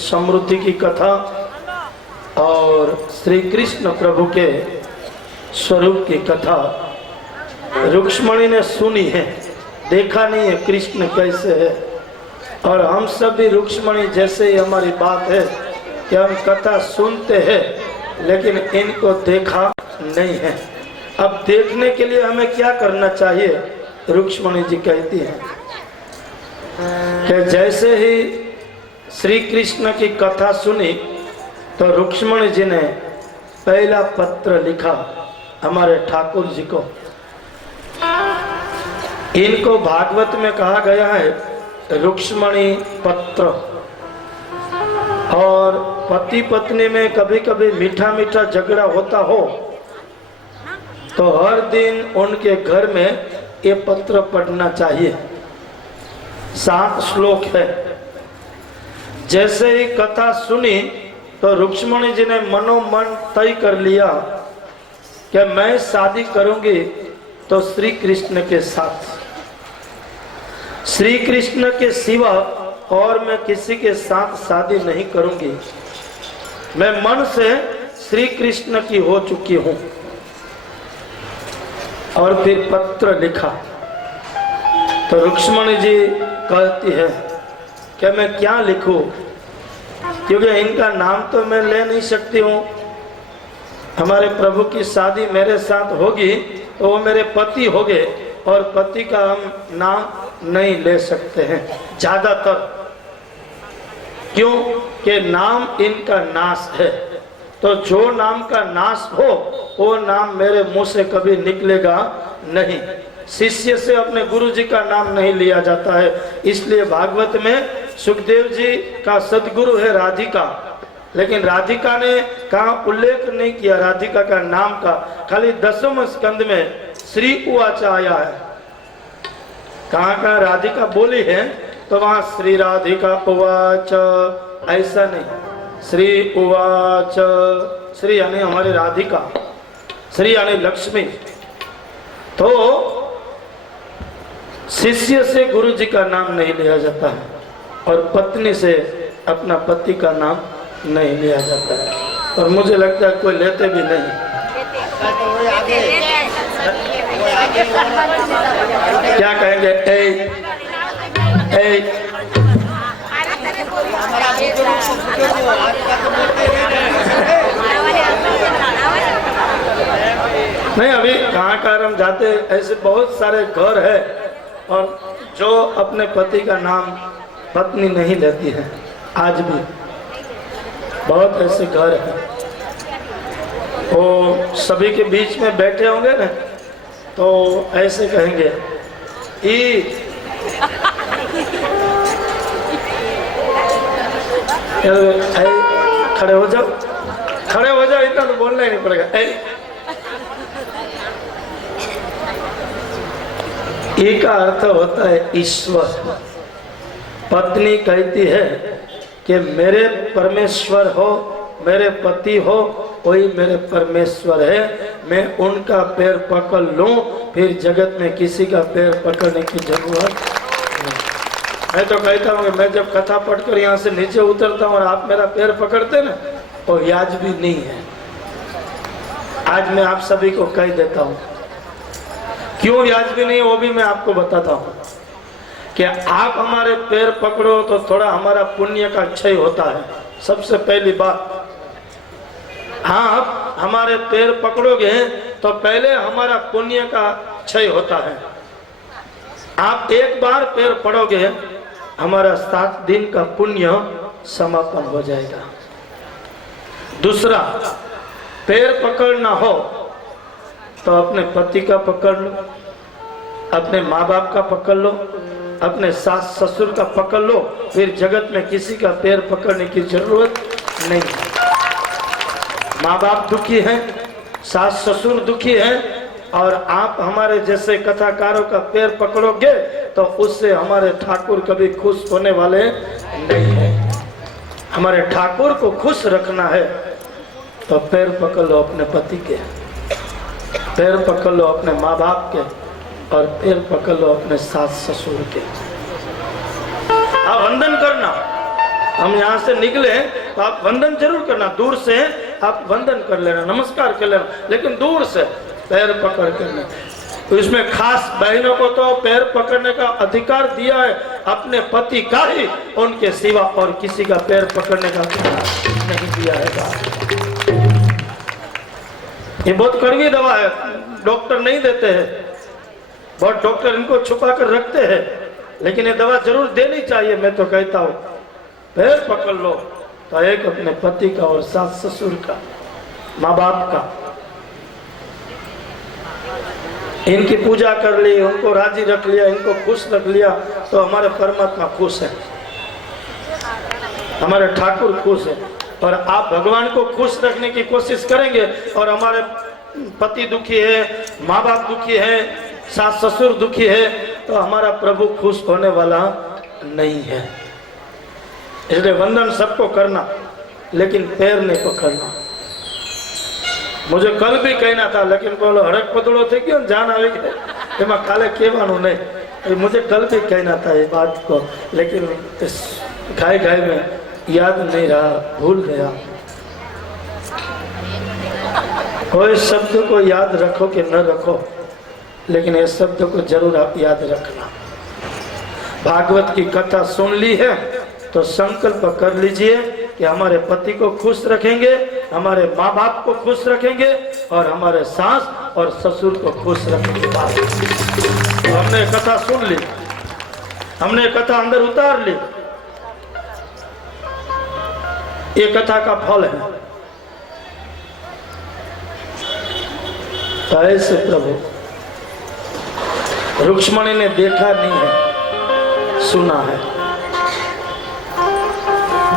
समृद्धि की कथा और श्री कृष्ण प्रभु के स्वरूप की कथा रुक्ष्मणी ने सुनी है। देखा नहीं है कृष्ण कैसे है। और हम सब भी रुक्ष्मणी जैसे ही हमारी बात है कि हम कथा सुनते हैं लेकिन इनको देखा नहीं है। अब देखने के लिए हमें क्या करना चाहिए? रुक्ष्मणी जी कहती हैं कि जैसे ही श्री कृष्ण की कथा सुनी तो रुक्ष्मणी जी ने पहला पत्र लिखा हमारे ठाकुर जी को। इनको भागवत में कहा गया है रुक्ष्मणी पत्र। और पति पत्नी में कभी कभी मीठा मीठा झगड़ा होता हो तो हर दिन उनके घर में ये पत्र पढ़ना चाहिए। 7 श्लोक है। जैसे ही कथा सुनी तो रुक्ष्मणी जी ने मनोमन तय कर लिया कि मैं शादी करूंगी तो श्री कृष्ण के साथ, श्री कृष्ण के सिवा और मैं किसी के साथ शादी नहीं करूंगी। मैं मन से श्री कृष्ण की हो चुकी हूं। और फिर पत्र लिखा तो रुक्ष्मणी जी कहती है कि मैं क्या लिखूं, क्योंकि इनका नाम तो मैं ले नहीं सकती हूँ। हमारे प्रभु की शादी मेरे साथ होगी तो वो मेरे पति होंगे और पति का हम नाम नहीं ले सकते हैं ज्यादातर, क्यों कि नाम इनका नाश है। तो जो नाम का नाश हो वो नाम मेरे मुंह से कभी निकलेगा नहीं। शिष्य से अपने गुरु जी का नाम नहीं लिया जाता है। इसलिए भागवत में सुखदेव जी का सदगुरु है राधिका, लेकिन राधिका ने कहा उल्लेख नहीं किया राधिका का नाम का। खाली 10वें स्कंद में श्री उवाच आया है। कहाँ राधिका बोली है तो वहां श्री राधिका उवाच, ऐसा नहीं। श्री उवाच, श्री यानी हमारी राधिका, श्री यानी लक्ष्मी। तो शिष्य से गुरु जी का नाम नहीं लिया जाता है और पत्नी से अपना पति का नाम नहीं लिया जाता है, और मुझे लगता है कोई लेते भी नहीं। क्या कहेंगे? ए, ए, नहीं, अभी कहाँ हम जाते ऐसे बहुत सारे घर है और जो अपने पति का नाम पत्नी नहीं लेती है। आज भी बहुत ऐसे घर हैं। वो सभी के बीच में बैठे होंगे ना तो ऐसे कहेंगे ई खड़े हो जाओ, खड़े हो जाओ, इतना तो बोलना ही नहीं पड़ेगा। ए का अर्थ होता है ईश्वर। पत्नी कहती है कि मेरे परमेश्वर हो, मेरे पति हो, वही मेरे परमेश्वर है। मैं उनका पैर पकड़ लूं, फिर जगत में किसी का पैर पकड़ने की जरूरत नहीं। मैं तो कहता हूँ कि मैं जब कथा पढ़कर यहाँ से नीचे उतरता हूँ और आप मेरा पैर पकड़ते ना, तो याद भी नहीं है। आज मैं आप सभी को कह देता हूँ क्यों याद भी नहीं, वो भी मैं आपको बताता हूँ कि आप हमारे पैर पकड़ो तो थोड़ा हमारा पुण्य का क्षय होता है। सबसे पहली बात, आप हमारे पैर पकड़ोगे तो पहले हमारा पुण्य का क्षय होता है। आप एक बार पैर पड़ोगे, हमारा 7 दिन का पुण्य समापन हो जाएगा। दूसरा, पैर पकड़ना हो तो अपने पति का पकड़ लो, अपने माँ बाप का पकड़ लो, अपने सास ससुर का पकड़ लो, फिर जगत में किसी का पैर पकड़ने की जरूरत नहीं। माँ बाप दुखी हैं, सास ससुर दुखी हैं, और आप हमारे जैसे कथाकारों का पैर पकड़ोगे तो उससे हमारे ठाकुर कभी खुश होने वाले नहीं है। हमारे ठाकुर को खुश रखना है तो पैर पकड़ लो अपने पति के, पैर पकड़ लो अपने माँ बाप के, और पैर पकड़ लो अपने सास ससुर के। आप वंदन करना। हम यहाँ से निकले तो आप वंदन जरूर करना। दूर से आप वंदन कर लेना, नमस्कार कर लेना, लेकिन दूर से पैर पकड़ कर लेना। तो इसमें खास बहनों को तो पैर पकड़ने का अधिकार दिया है अपने पति का ही, उनके सिवा और किसी का पैर पकड़ने का अधिकार नहीं दिया है। ये बहुत कड़वी दवा है, डॉक्टर नहीं देते हैं। बहुत डॉक्टर इनको छुपा कर रखते हैं, लेकिन ये दवा जरूर देनी चाहिए। मैं तो कहता हूँ पैर पकड़ लो तो एक अपने पति का और सास ससुर का, माँ बाप का, इनकी पूजा कर ली, उनको राजी रख लिया, इनको खुश रख लिया तो हमारे परमात्मा खुश है, हमारे ठाकुर खुश है। और आप भगवान को खुश रखने की कोशिश करेंगे और हमारे पति दुखी है, माँ बाप दुखी है, सास ससुर दुखी है तो हमारा प्रभु खुश होने वाला नहीं है। इसलिए वंदन सबको करना, लेकिन पैर नहीं पकड़ना। मुझे कल भी कहना था, लेकिन बोलो हड़क पतड़ो थे क्यों जान आवे के एमा काले केवानु नहीं। मुझे कल भी कहना था ये बात को, लेकिन इस घाय घाय में याद नहीं रहा, भूल गया। कोई शब्द को याद रखो कि न रखो, लेकिन इस शब्द को जरूर आप याद रखना। भागवत की कथा सुन ली है तो संकल्प कर लीजिए कि हमारे पति को खुश रखेंगे, हमारे माँ बाप को खुश रखेंगे और हमारे सास और ससुर को खुश रखेंगे। तो हमने कथा सुन ली, हमने कथा अंदर उतार ली, ये कथा का फल है। तो ऐसे प्रभु रुक्ष्मणी ने देखा नहीं है, सुना है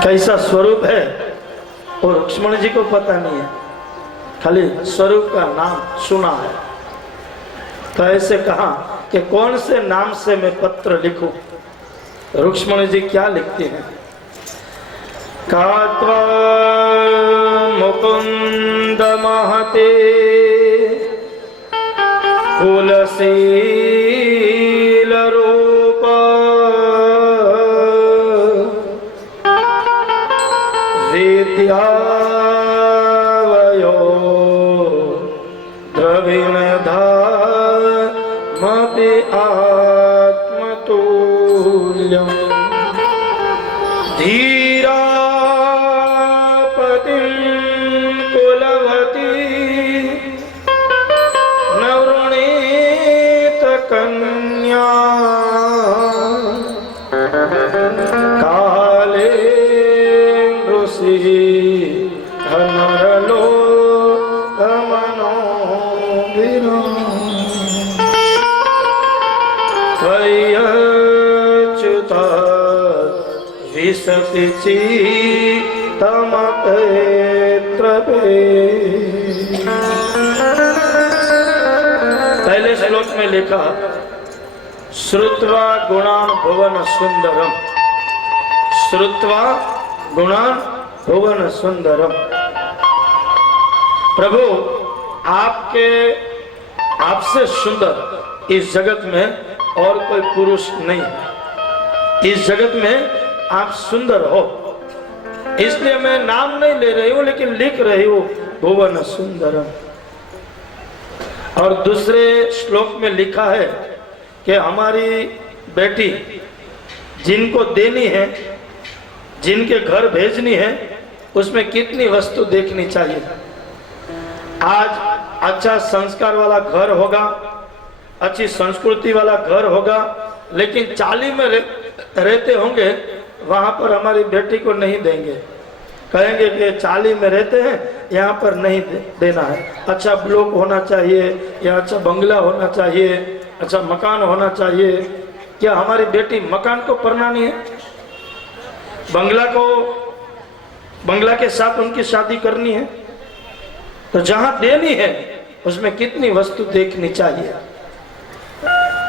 कैसा स्वरूप है, और रुक्ष्मणी जी को पता नहीं है, खाली स्वरूप का नाम सुना है। तो ऐसे कहा कि कौन से नाम से मैं पत्र लिखूं। रुक्ष्मणी जी क्या लिखती हैं? कात्वा मुकुंद महते कुलशील रूप विद्यावयो द्रविण धामपि आत्मतुल्यं धीरापतिं कुलवती नवृणीत कन्या काले धनरलो कमनो त्वय्युता विशति चित्तमपेत्रपे। पहले श्लोक में लिखा श्रुत्वा गुणान भुवन सुंदरम, श्रुत्वा गुणान भुवन सुंदरम। प्रभु आपसे सुंदर इस जगत में और कोई पुरुष नहीं। इस जगत में आप सुंदर हो, इसलिए मैं नाम नहीं ले रही हूं, लेकिन लिख रही हूं भुवन सुंदरम। और दूसरे श्लोक में लिखा है कि हमारी बेटी जिनको देनी है, जिनके घर भेजनी है, उसमें कितनी वस्तु देखनी चाहिए। आज अच्छा संस्कार वाला घर होगा, अच्छी संस्कृति वाला घर होगा, लेकिन चाली में रहते होंगे, वहां पर हमारी बेटी को नहीं देंगे। कहेंगे कि चाली में रहते हैं, यहाँ पर नहीं देना है। अच्छा ब्लॉक होना चाहिए, या अच्छा बंगला होना चाहिए, अच्छा मकान होना चाहिए। क्या हमारी बेटी मकान को परनानी है? बंगला के साथ उनकी शादी करनी है? तो जहां देनी है उसमें कितनी वस्तु देखनी चाहिए।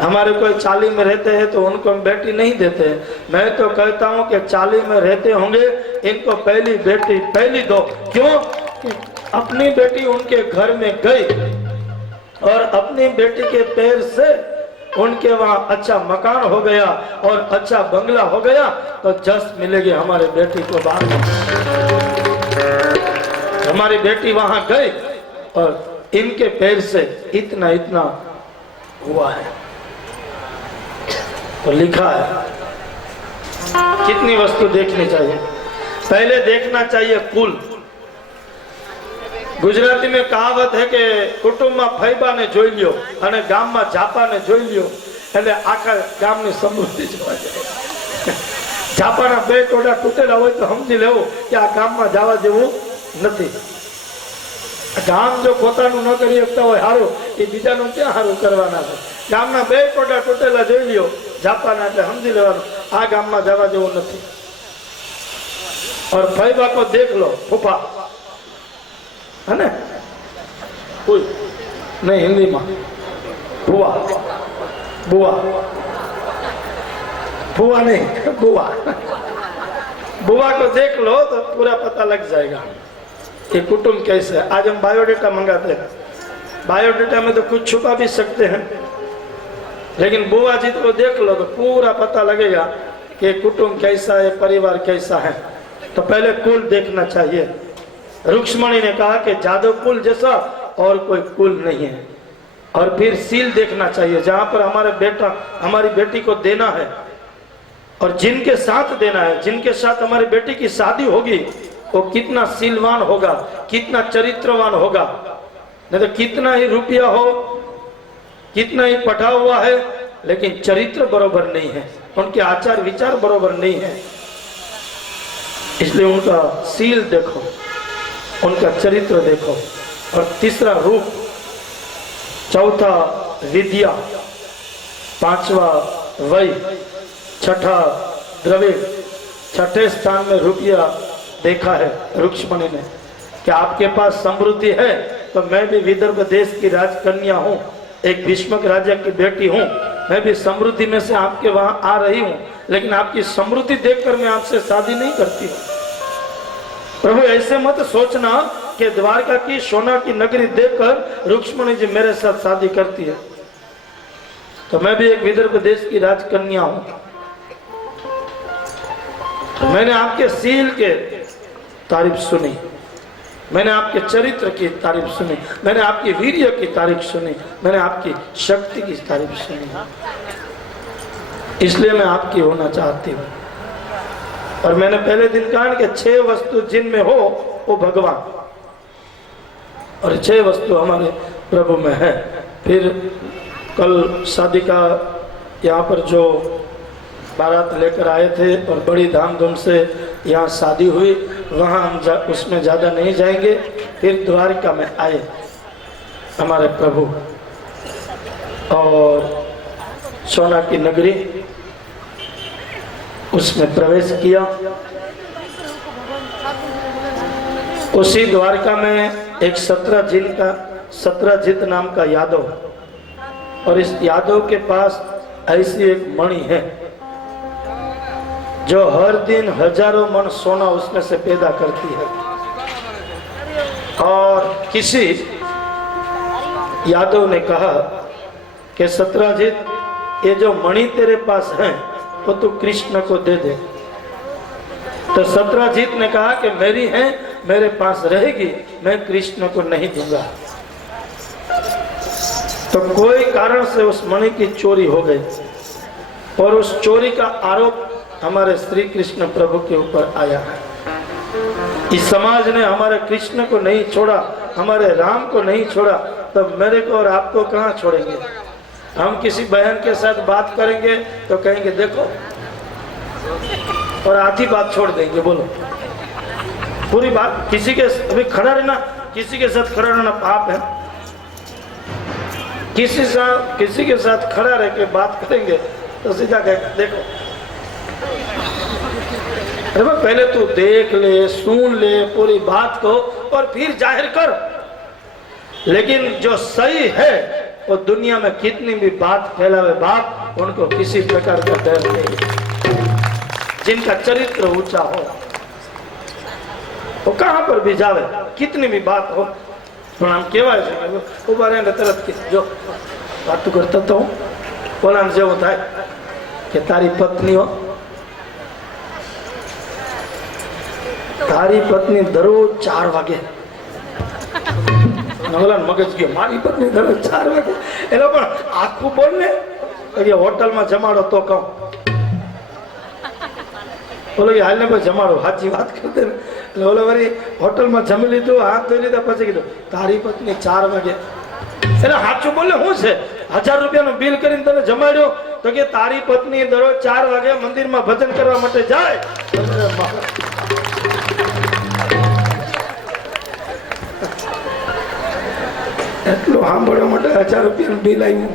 हमारे कोई चाली में रहते हैं तो उनको हम बेटी नहीं देते। मैं तो कहता हूं कि चाली में रहते होंगे, इनको पहली बेटी पहली दो। क्यों? अपनी बेटी उनके घर में गई और अपनी बेटी के पैर से उनके वहां अच्छा मकान हो गया और अच्छा बंगला हो गया, तो जस मिलेगी हमारे बेटी को बाद में। हमारी बेटी वहां गई और इनके पैर से इतना इतना हुआ है, तो लिखा है कितनी वस्तु देखनी चाहिए। पहले देखना चाहिए कुल। गुजराती में कहावत है कि कुटुंब में फैबा ने જોઈ લ્યો અને ગામમાં જાપાને જોઈ લ્યો એટલે આખા ગામની સમૃદ્ધિ જોવા જાય। જાપાના બે ટોડા તૂટેલા હોય તો સમજી લેવું કે આ ગામમાં જવા જેવું નથી। ગામ જો પોતાનું ન કરી શકતા હોય સારું, એ બીજાનું ક્યાં સારું કરવાના છે। ગામના બે ટોડા તૂટેલા જોઈ લ્યો જાપાના એટલે સમજી લેવાનું આ ગામમાં જવા જેવું નથી। और फैबा को देख लो, फूफा है ना, कोई नहीं हिंदी में हुआ बुआ, बुआ नहीं, बुआ। बुआ को देख लो तो पूरा पता लग जाएगा कि कुटुंब कैसे है। आज हम बायोडेटा मंगाते हैं, बायोडेटा में तो कुछ छुपा भी सकते हैं, लेकिन बुआ जी को देख लो तो पूरा पता लगेगा कि कुटुंब कैसा है, परिवार कैसा है। तो पहले कुल देखना चाहिए। रुक्ष्मणी ने कहा कि जादव कुल जैसा और कोई कुल नहीं है। और फिर सील देखना चाहिए, जहां पर हमारे बेटा हमारी बेटी को देना है और जिनके साथ देना है, जिनके साथ हमारी बेटी की शादी होगी, वो कितना सीलवान होगा, कितना चरित्रवान होगा। नहीं तो कितना ही रुपया हो, कितना ही पढ़ा हुआ है, लेकिन चरित्र बराबर नहीं है, उनके आचार विचार बराबर नहीं है। इसलिए उनका सील देखो, उनका चरित्र देखो। और तीसरा रूप, चौथा विद्या, पांचवा वय, छठा द्रव्य, छठे स्थान में रुपया देखा है रुक्ष्मणी ने कि आपके पास समृद्धि है, तो मैं भी विदर्भ देश की राजकन्या हूँ, एक भीष्मक राजा की बेटी हूँ, मैं भी समृद्धि में से आपके वहां आ रही हूँ, लेकिन आपकी समृद्धि देखकर मैं आपसे शादी नहीं करती हूँ। प्रभु ऐसे मत सोचना कि द्वारका की सोना की नगरी देखकर रुक्ष्मणी जी मेरे साथ शादी करती है। तो मैं भी एक विदर्भ देश की राजकन्या हूं। मैंने आपके सील के तारीफ सुनी, मैंने आपके चरित्र की तारीफ सुनी, मैंने आपकी वीर्य की तारीफ सुनी, मैंने आपकी शक्ति की तारीफ सुनी, इसलिए मैं आपकी होना चाहती हूँ। और मैंने पहले दिन कहा कि 6 वस्तु जिनमें हो वो भगवान, और 6 वस्तु हमारे प्रभु में है। फिर कल शादी का यहाँ पर जो बारात लेकर आए थे और बड़ी धामधूम से यहाँ शादी हुई, वहाँ हम उसमें ज़्यादा नहीं जाएंगे। फिर द्वारिका में आए हमारे प्रभु और सोना की नगरी, उसमें प्रवेश किया। उसी द्वारका में एक 17जीत नाम का यादव, और इस यादव के पास ऐसी एक मणि है जो हर दिन हजारों मन सोना उसमें से पैदा करती है। और किसी यादव ने कहा कि 17जीत, ये जो मणि तेरे पास है वो तू कृष्ण को दे दे। तो 17जीत ने कहा कि मेरी है, मेरे पास रहेगी, मैं कृष्ण को नहीं दूंगा। तो कोई कारण से उस मणि की चोरी हो गई, और उस चोरी का आरोप हमारे श्री कृष्ण प्रभु के ऊपर आया है। इस समाज ने हमारे कृष्ण को नहीं छोड़ा, हमारे राम को नहीं छोड़ा, तो मेरे को और आपको कहाँ छोड़ेंगे। हम किसी बहन के साथ बात करेंगे तो कहेंगे देखो, और आधी बात छोड़ देंगे। बोलो, पूरी बात किसी के अभी खड़ा रहना, किसी के साथ खड़ा रहना पाप है। किसी के साथ खड़ा रह के बात करेंगे तो सीधा कहेंगे देखो। अरे पहले तू देख ले, सुन ले पूरी बात को, और फिर जाहिर कर। लेकिन जो सही है वो दुनिया में कितनी भी बात फैलावे बाप, उनको किसी प्रकार का डर नहीं। जिनका चरित्र ऊंचा हो वो कहां पर भी जावे, कितनी भी बात हो। प्रणाम केवा उभा तरत की जो बात करता तो बोला जेव थाय कि तारी पत्नी हो, तारी पत्नी दररोज 4 वागे मगज गयो, मारी पत्नी दररोज 4 वागे। ए लोग आखू बोल ने तो होटल में जमाड़ो तो कहूं, बोलो हाल ने जमाड़ो, साची बात करते बोलो वरी होटल में जमी लीधु, हाथ धोई लीधा, पछी कीधुं तारी पत्नी 4 वागे। એટલે સાચું બોલે શું છે, 1000 રૂપિયાનું બિલ કરીને તને જમાડ્યો તો કે તારી પત્ની દરરોજ 4 વાગે મંદિરમાં ભજન કરવા માટે જાય। એટલું સાંભળવા માટે 1000 રૂપિયાનું બિલ આવ્યું,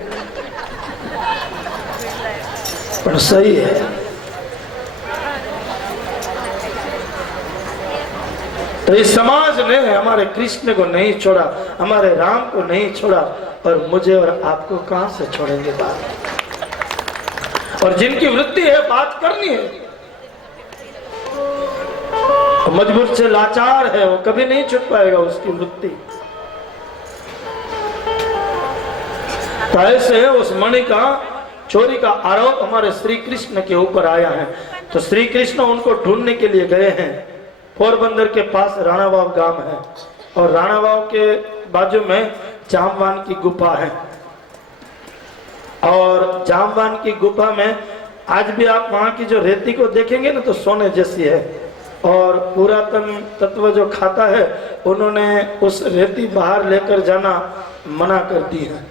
પણ સહી है। तो इस समाज ने हमारे कृष्ण को नहीं छोड़ा, हमारे राम को नहीं छोड़ा, और मुझे और आपको कहां से छोड़ेंगे बात। और जिनकी वृत्ति है बात करनी है, मजबूर से लाचार है, वो कभी नहीं छूट पाएगा उसकी वृत्ति। तो ऐसे उस मणि का चोरी का आरोप हमारे श्री कृष्ण के ऊपर आया है। तो श्री कृष्ण उनको ढूंढने के लिए गए हैं। पोरबंदर के पास राणावाव गांव है और राणावाव के बाजू में जामवान की गुफा है। और जामवान की गुफा में आज भी आप वहां की जो रेती को देखेंगे ना तो सोने जैसी है। और पुरातन तत्व जो खाता है उन्होंने उस रेती बाहर लेकर जाना मना कर दी है।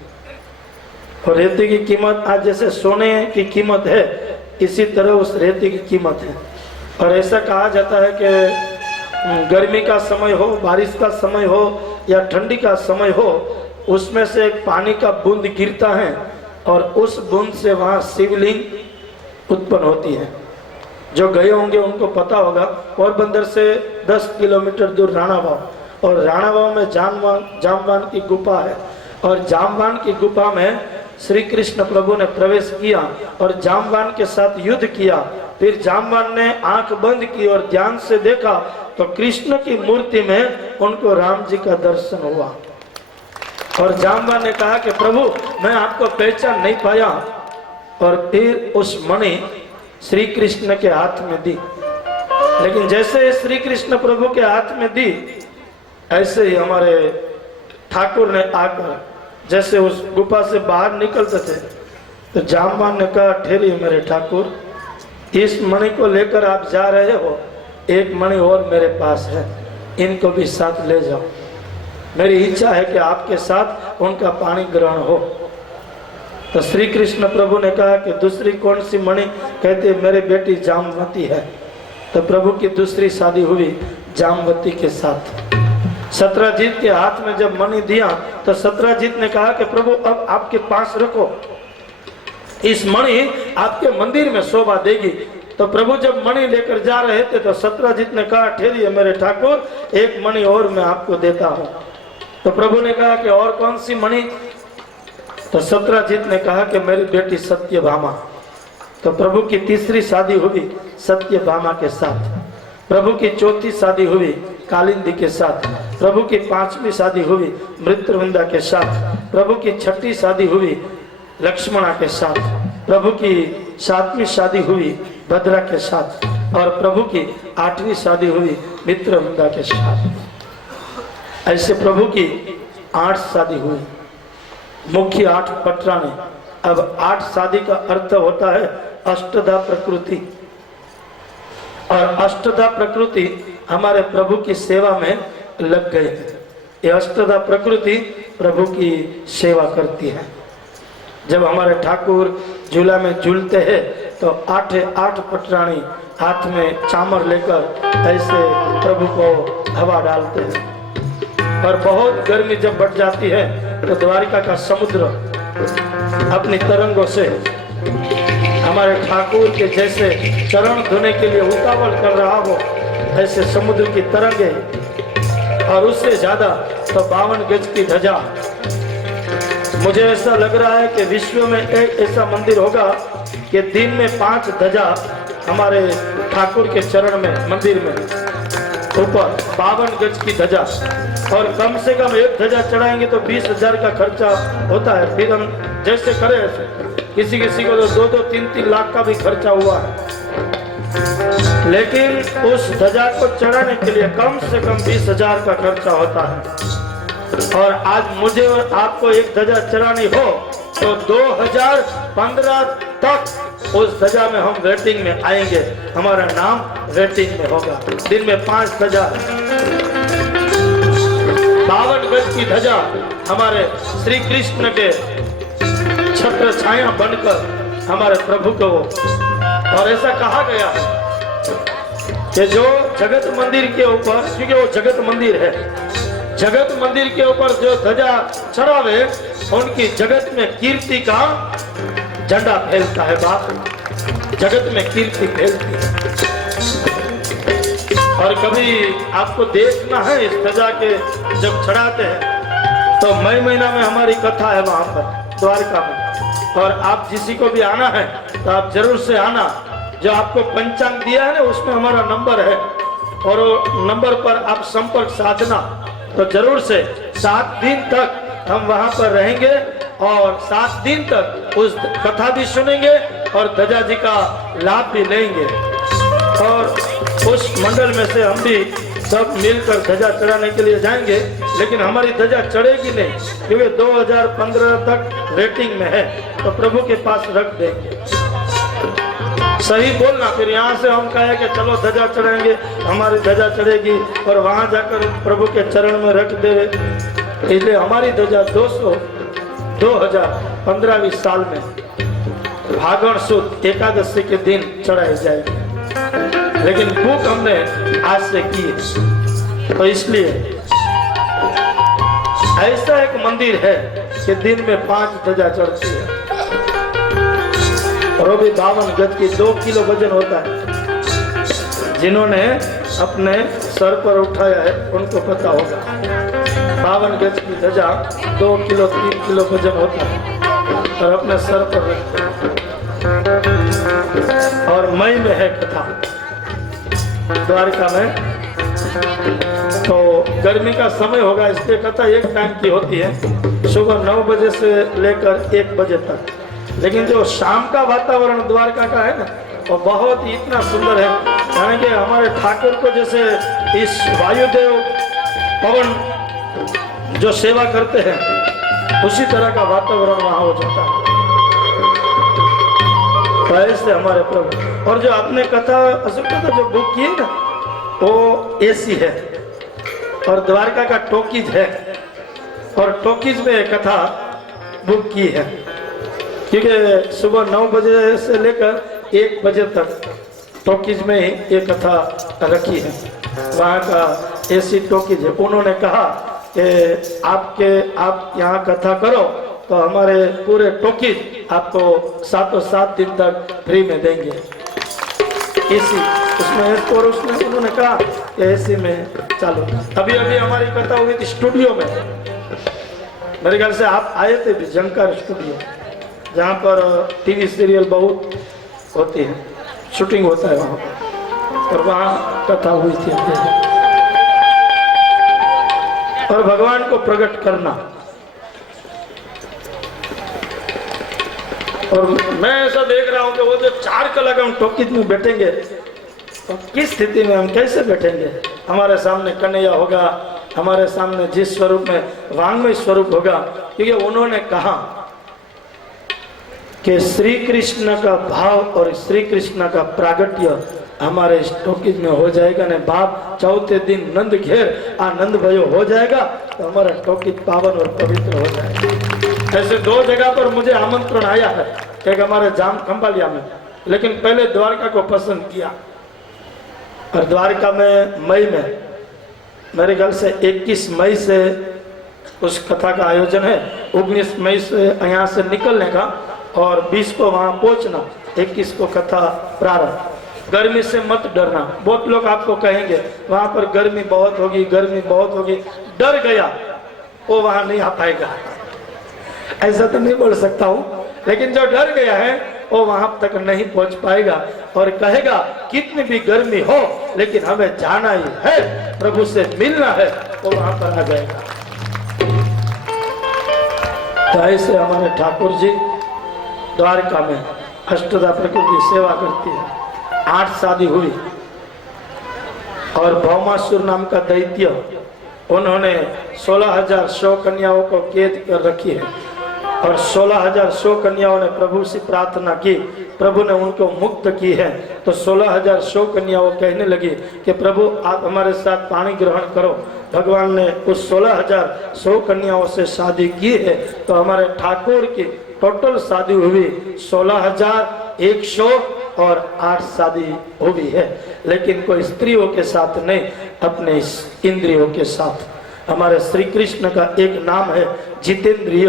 और रेती की कीमत आज जैसे सोने की कीमत है, इसी तरह उस रेती की कीमत है। और ऐसा कहा जाता है कि गर्मी का समय हो, बारिश का समय हो या ठंडी का समय हो, उसमें से एक पानी का बूंद गिरता है और उस बूंद से वहाँ शिवलिंग उत्पन्न होती है। जो गए होंगे उनको पता होगा। पोरबंदर से 10 किलोमीटर दूर राणावाव, और राणावाव में जामवान की गुफा है। और जामवान की गुफा में श्री कृष्ण प्रभु ने प्रवेश किया और जामवान के साथ युद्ध किया। फिर जामवान ने आंख बंद की और ध्यान से देखा तो कृष्ण की मूर्ति में उनको राम जी का दर्शन हुआ। और जामवान ने कहा कि प्रभु मैं आपको पहचान नहीं पाया। और फिर उस मणि श्री कृष्ण के हाथ में दी। लेकिन जैसे श्री कृष्ण प्रभु के हाथ में दी, ऐसे ही हमारे ठाकुर ने आकर जैसे उस गुफा से बाहर निकलते थे तो जामवान ने कहा, ठहरिए मेरे ठाकुर, इस मणि को लेकर आप जा रहे हो, एक मणि और मेरे पास है, इनको भी साथ ले जाओ। मेरी इच्छा है कि आपके साथ उनका पानी ग्रहण हो। तो श्री कृष्ण प्रभु ने कहा कि दूसरी कौन सी मणि? कहते मेरी बेटी जामवती है। तो प्रभु की दूसरी शादी हुई जामवती के साथ। सत्रजीत के हाथ में जब मणि दिया तो सत्रजीत ने कहा कि प्रभु अब आपके पास रखो, इस मणि आपके मंदिर में शोभा देगी। तो प्रभु जब मणि लेकर जा रहे थे तो सत्रजीत ने कहा, ठहरिए मेरे ठाकुर, एक मणि और मैं आपको देता हूँ। तो प्रभु ने कहा कि और कौन सी मणि? तो सत्रजीत ने कहा कि मेरी बेटी सत्यभामा। तो प्रभु की तीसरी शादी हुई सत्यभामा के साथ। प्रभु की चौथी शादी हुई कालिंदी के साथ। प्रभु की पांचवी शादी हुई मृत्युवृंदा के साथ। प्रभु की छठी शादी हुई लक्ष्मणा के साथ। प्रभु की सातवीं शादी हुई भद्रा के साथ। और प्रभु की आठवीं शादी हुई मित्रवृंदा के साथ। ऐसे प्रभु की 8 शादी हुई, मुख्य 8 पटरानी। अब 8 शादी का अर्थ होता है अष्टधा प्रकृति। और अष्टधा प्रकृति हमारे प्रभु की सेवा में लग गए हैं। ये अष्टधा प्रकृति प्रभु की सेवा करती है। जब हमारे ठाकुर झूला में झूलते हैं तो 8 पटरानी हाथ में चामर लेकर ऐसे प्रभु को हवा डालते हैं। और बहुत गर्मी जब बढ़ जाती है तो द्वारिका का समुद्र अपनी तरंगों से हमारे ठाकुर के जैसे चरण धोने के लिए उतावल कर रहा हो, ऐसे समुद्र की तरंगे। और उससे ज्यादा तो 52 गज की ध्वजा। मुझे ऐसा लग रहा है कि विश्व में एक ऐसा मंदिर होगा कि दिन में 5 ध्वजा हमारे ठाकुर के चरण में मंदिर में ऊपर 52 गज की ध्वजा। और कम से कम एक ध्वजा चढ़ाएंगे तो 20,000 का खर्चा होता है। फिर हम जैसे करें ऐसे, किसी किसी को तो 2-2, 3-3 लाख का भी खर्चा हुआ है। लेकिन उस ध्वजा को चढ़ाने के लिए कम से कम 20,000 का खर्चा होता है। और आज मुझे और आपको एक ध्वजा चढ़ानी हो तो 2015 तक उस ध्वजा में हम वेटिंग में आएंगे, हमारा नाम वेटिंग में होगा। दिन में 5 ध्वजा, 52 गज की ध्वजा हमारे श्री कृष्ण के छत्र छाया बनकर हमारे प्रभु को। और ऐसा कहा गया कि जो जगत मंदिर के ऊपर, क्योंकि वो जगत मंदिर है, जगत मंदिर के ऊपर जो ध्वजा चढ़ावे उनकी जगत में कीर्ति का झंडा फैलता है। बाप, जगत में कीर्ति फैलती है। और कभी आपको देखना है इस ध्वजा के जब चढ़ाते हैं तो मई महीना में हमारी कथा है वहां पर द्वारका में। और आप जिसी को भी आना है तो आप जरूर से आना। जो आपको पंचांग दिया है ना उसमें हमारा नंबर है और वो नंबर पर आप संपर्क साधना। तो जरूर से 7 दिन तक हम वहां पर रहेंगे और 7 दिन तक उस कथा भी सुनेंगे और ध्वजा जी का लाभ भी लेंगे। और उस मंडल में से हम भी सब मिलकर ध्वजा चढ़ाने के लिए जाएंगे, लेकिन हमारी ध्वजा चढ़ेगी नहीं क्योंकि 2015 तक वेटिंग में है, तो प्रभु के पास रख देंगे। सही बोलना, फिर यहाँ से हम कहे कि चलो ध्वजा चढ़ाएंगे, हमारी ध्वजा चढ़ेगी और वहां जाकर प्रभु के चरण में रख दे। इसलिए हमारी ध्वजा 2015वीं साल में फागुन सुद एकादशी के दिन चढ़ाई जाएगी, लेकिन बुक हमने आज से की है। तो इसलिए ऐसा एक मंदिर है कि दिन में 5 ध्वजा चढ़ती है और वो भी 52 गज की, 2 किलो वजन होता है। जिन्होंने अपने सर पर उठाया है उनको पता होगा 52 गज की ध्वजा 2 किलो 3 किलो वजन होता है और अपने सर पर रखते हैं। और मई में है कथा द्वारका में, तो गर्मी का समय होगा इसलिए कथा एक टाइम की होती है, सुबह 9 बजे से लेकर 1 बजे तक। लेकिन जो शाम का वातावरण द्वारका का है ना वो बहुत ही इतना सुंदर है, यानी कि हमारे ठाकुर को जैसे इस वायुदेव पवन जो सेवा करते हैं उसी तरह का वातावरण वहां हो जाता है। तो ऐसे हमारे प्रभु। और जो आपने कथा अशोक कथा जो बुक की है ना वो एसी है और द्वारका का टॉकीज है, और टॉकीज में कथा बुक की है क्योंकि सुबह 9 बजे से लेकर 1 बजे तक टॉकीज में ही ये कथा रखी है। वहाँ का एसी टॉकीज है। उन्होंने कहा कि आप यहाँ कथा करो तो हमारे पूरे टॉकीज आपको 7 दिन तक फ्री में देंगे। एसी उसमें और उसमें उन्होंने कहा कि एसी में चालू। अभी हमारी कथा हुई थी स्टूडियो में, मेरे ख्याल से आप आए थे भी, जंकर स्टूडियो जहाँ पर टीवी सीरियल बहुत होती है, शूटिंग होता है वहाँ पर, और वहाँ कथा हुई थी। और भगवान को प्रकट करना। और मैं ऐसा देख रहा हूँ कि वो जो 4 कलाकार हम टॉकीज में बैठेंगे तो किस स्थिति में हम कैसे बैठेंगे। हमारे सामने कन्हैया होगा, हमारे सामने जिस स्वरूप में वांग्मय स्वरूप होगा, क्योंकि उन्होंने कहा कि श्री कृष्ण का भाव और श्री कृष्ण का प्रागट्य हमारे टॉकीज में हो जाएगा ने बाप। 4थे दिन नंद घेर आनंद भयो हो जाएगा तो हमारा टॉकीज पावन और पवित्र हो जाएगा। ऐसे 2 जगह पर मुझे आमंत्रण आया है, एक हमारे जाम खंबालिया में, लेकिन पहले द्वारका को पसंद किया। और द्वारका में मई में मेरे ख्याल से 21 मई से उस कथा का आयोजन है। 19 मई से यहाँ से निकलने का और 20 को वहाँ पहुँचना, 21 को कथा प्रारंभ। गर्मी से मत डरना। बहुत लोग आपको कहेंगे वहाँ पर गर्मी बहुत होगी, गर्मी बहुत होगी। डर गया वो वहाँ नहीं आ पाएगा, ऐसा तो नहीं बोल सकता हूँ, लेकिन जो डर गया है वो वहां तक नहीं पहुंच पाएगा और कहेगा कितनी भी गर्मी हो लेकिन हमें जाना ही है, प्रभु से मिलना है, वो वहां पर आ जाएगा। तो ऐसे हमारे ठाकुर जी द्वारका में अष्टदा प्रकृति सेवा करती है। 8 शादी हुई और भौमासुर नाम का दैत्य, उन्होंने 16,100 कन्याओं को कैद कर रखी है और 16,100 कन्याओं ने प्रभु से प्रार्थना की, प्रभु ने उनको मुक्त की है। तो 16,100 कन्याओं कहने लगी कि प्रभु आप हमारे साथ पानी ग्रहण करो। भगवान ने उस 16,100 कन्याओं से शादी की है। तो हमारे ठाकुर की टोटल शादी हुई 16,100 और 8 शादी हुई है, लेकिन कोई स्त्रियों के साथ नहीं, अपने इंद्रियों के साथ। हमारे श्री कृष्ण का एक नाम है जितेंद्रिय,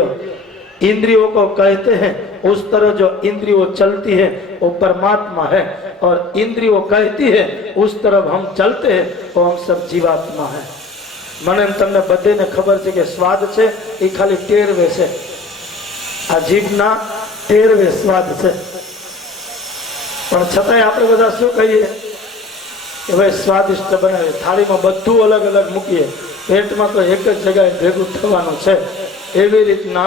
इंद्रियों को कहते हैं। उस तरह जो इंद्रियों चलती है वो परमात्मा है और इंद्रियों कहती है उस तरफ हम चलते हैं वो हम सब जीवात्मा है। મને તમને બધાને ખબર છે કે સ્વાદ છે એ ખાલી ટેરવે છે, આ જીભના ટેરવે સ્વાદ છે, પણ છતાંય આપણે બધા શું કહીએ કે ભાઈ સ્વાદિષ્ટ બનાવીએ, થાળીમાં બધું અલગ અલગ મૂકીએ, પેટમાં તો એક જ જગ્યાએ ભેગું થવાનું છે. એવી રીતના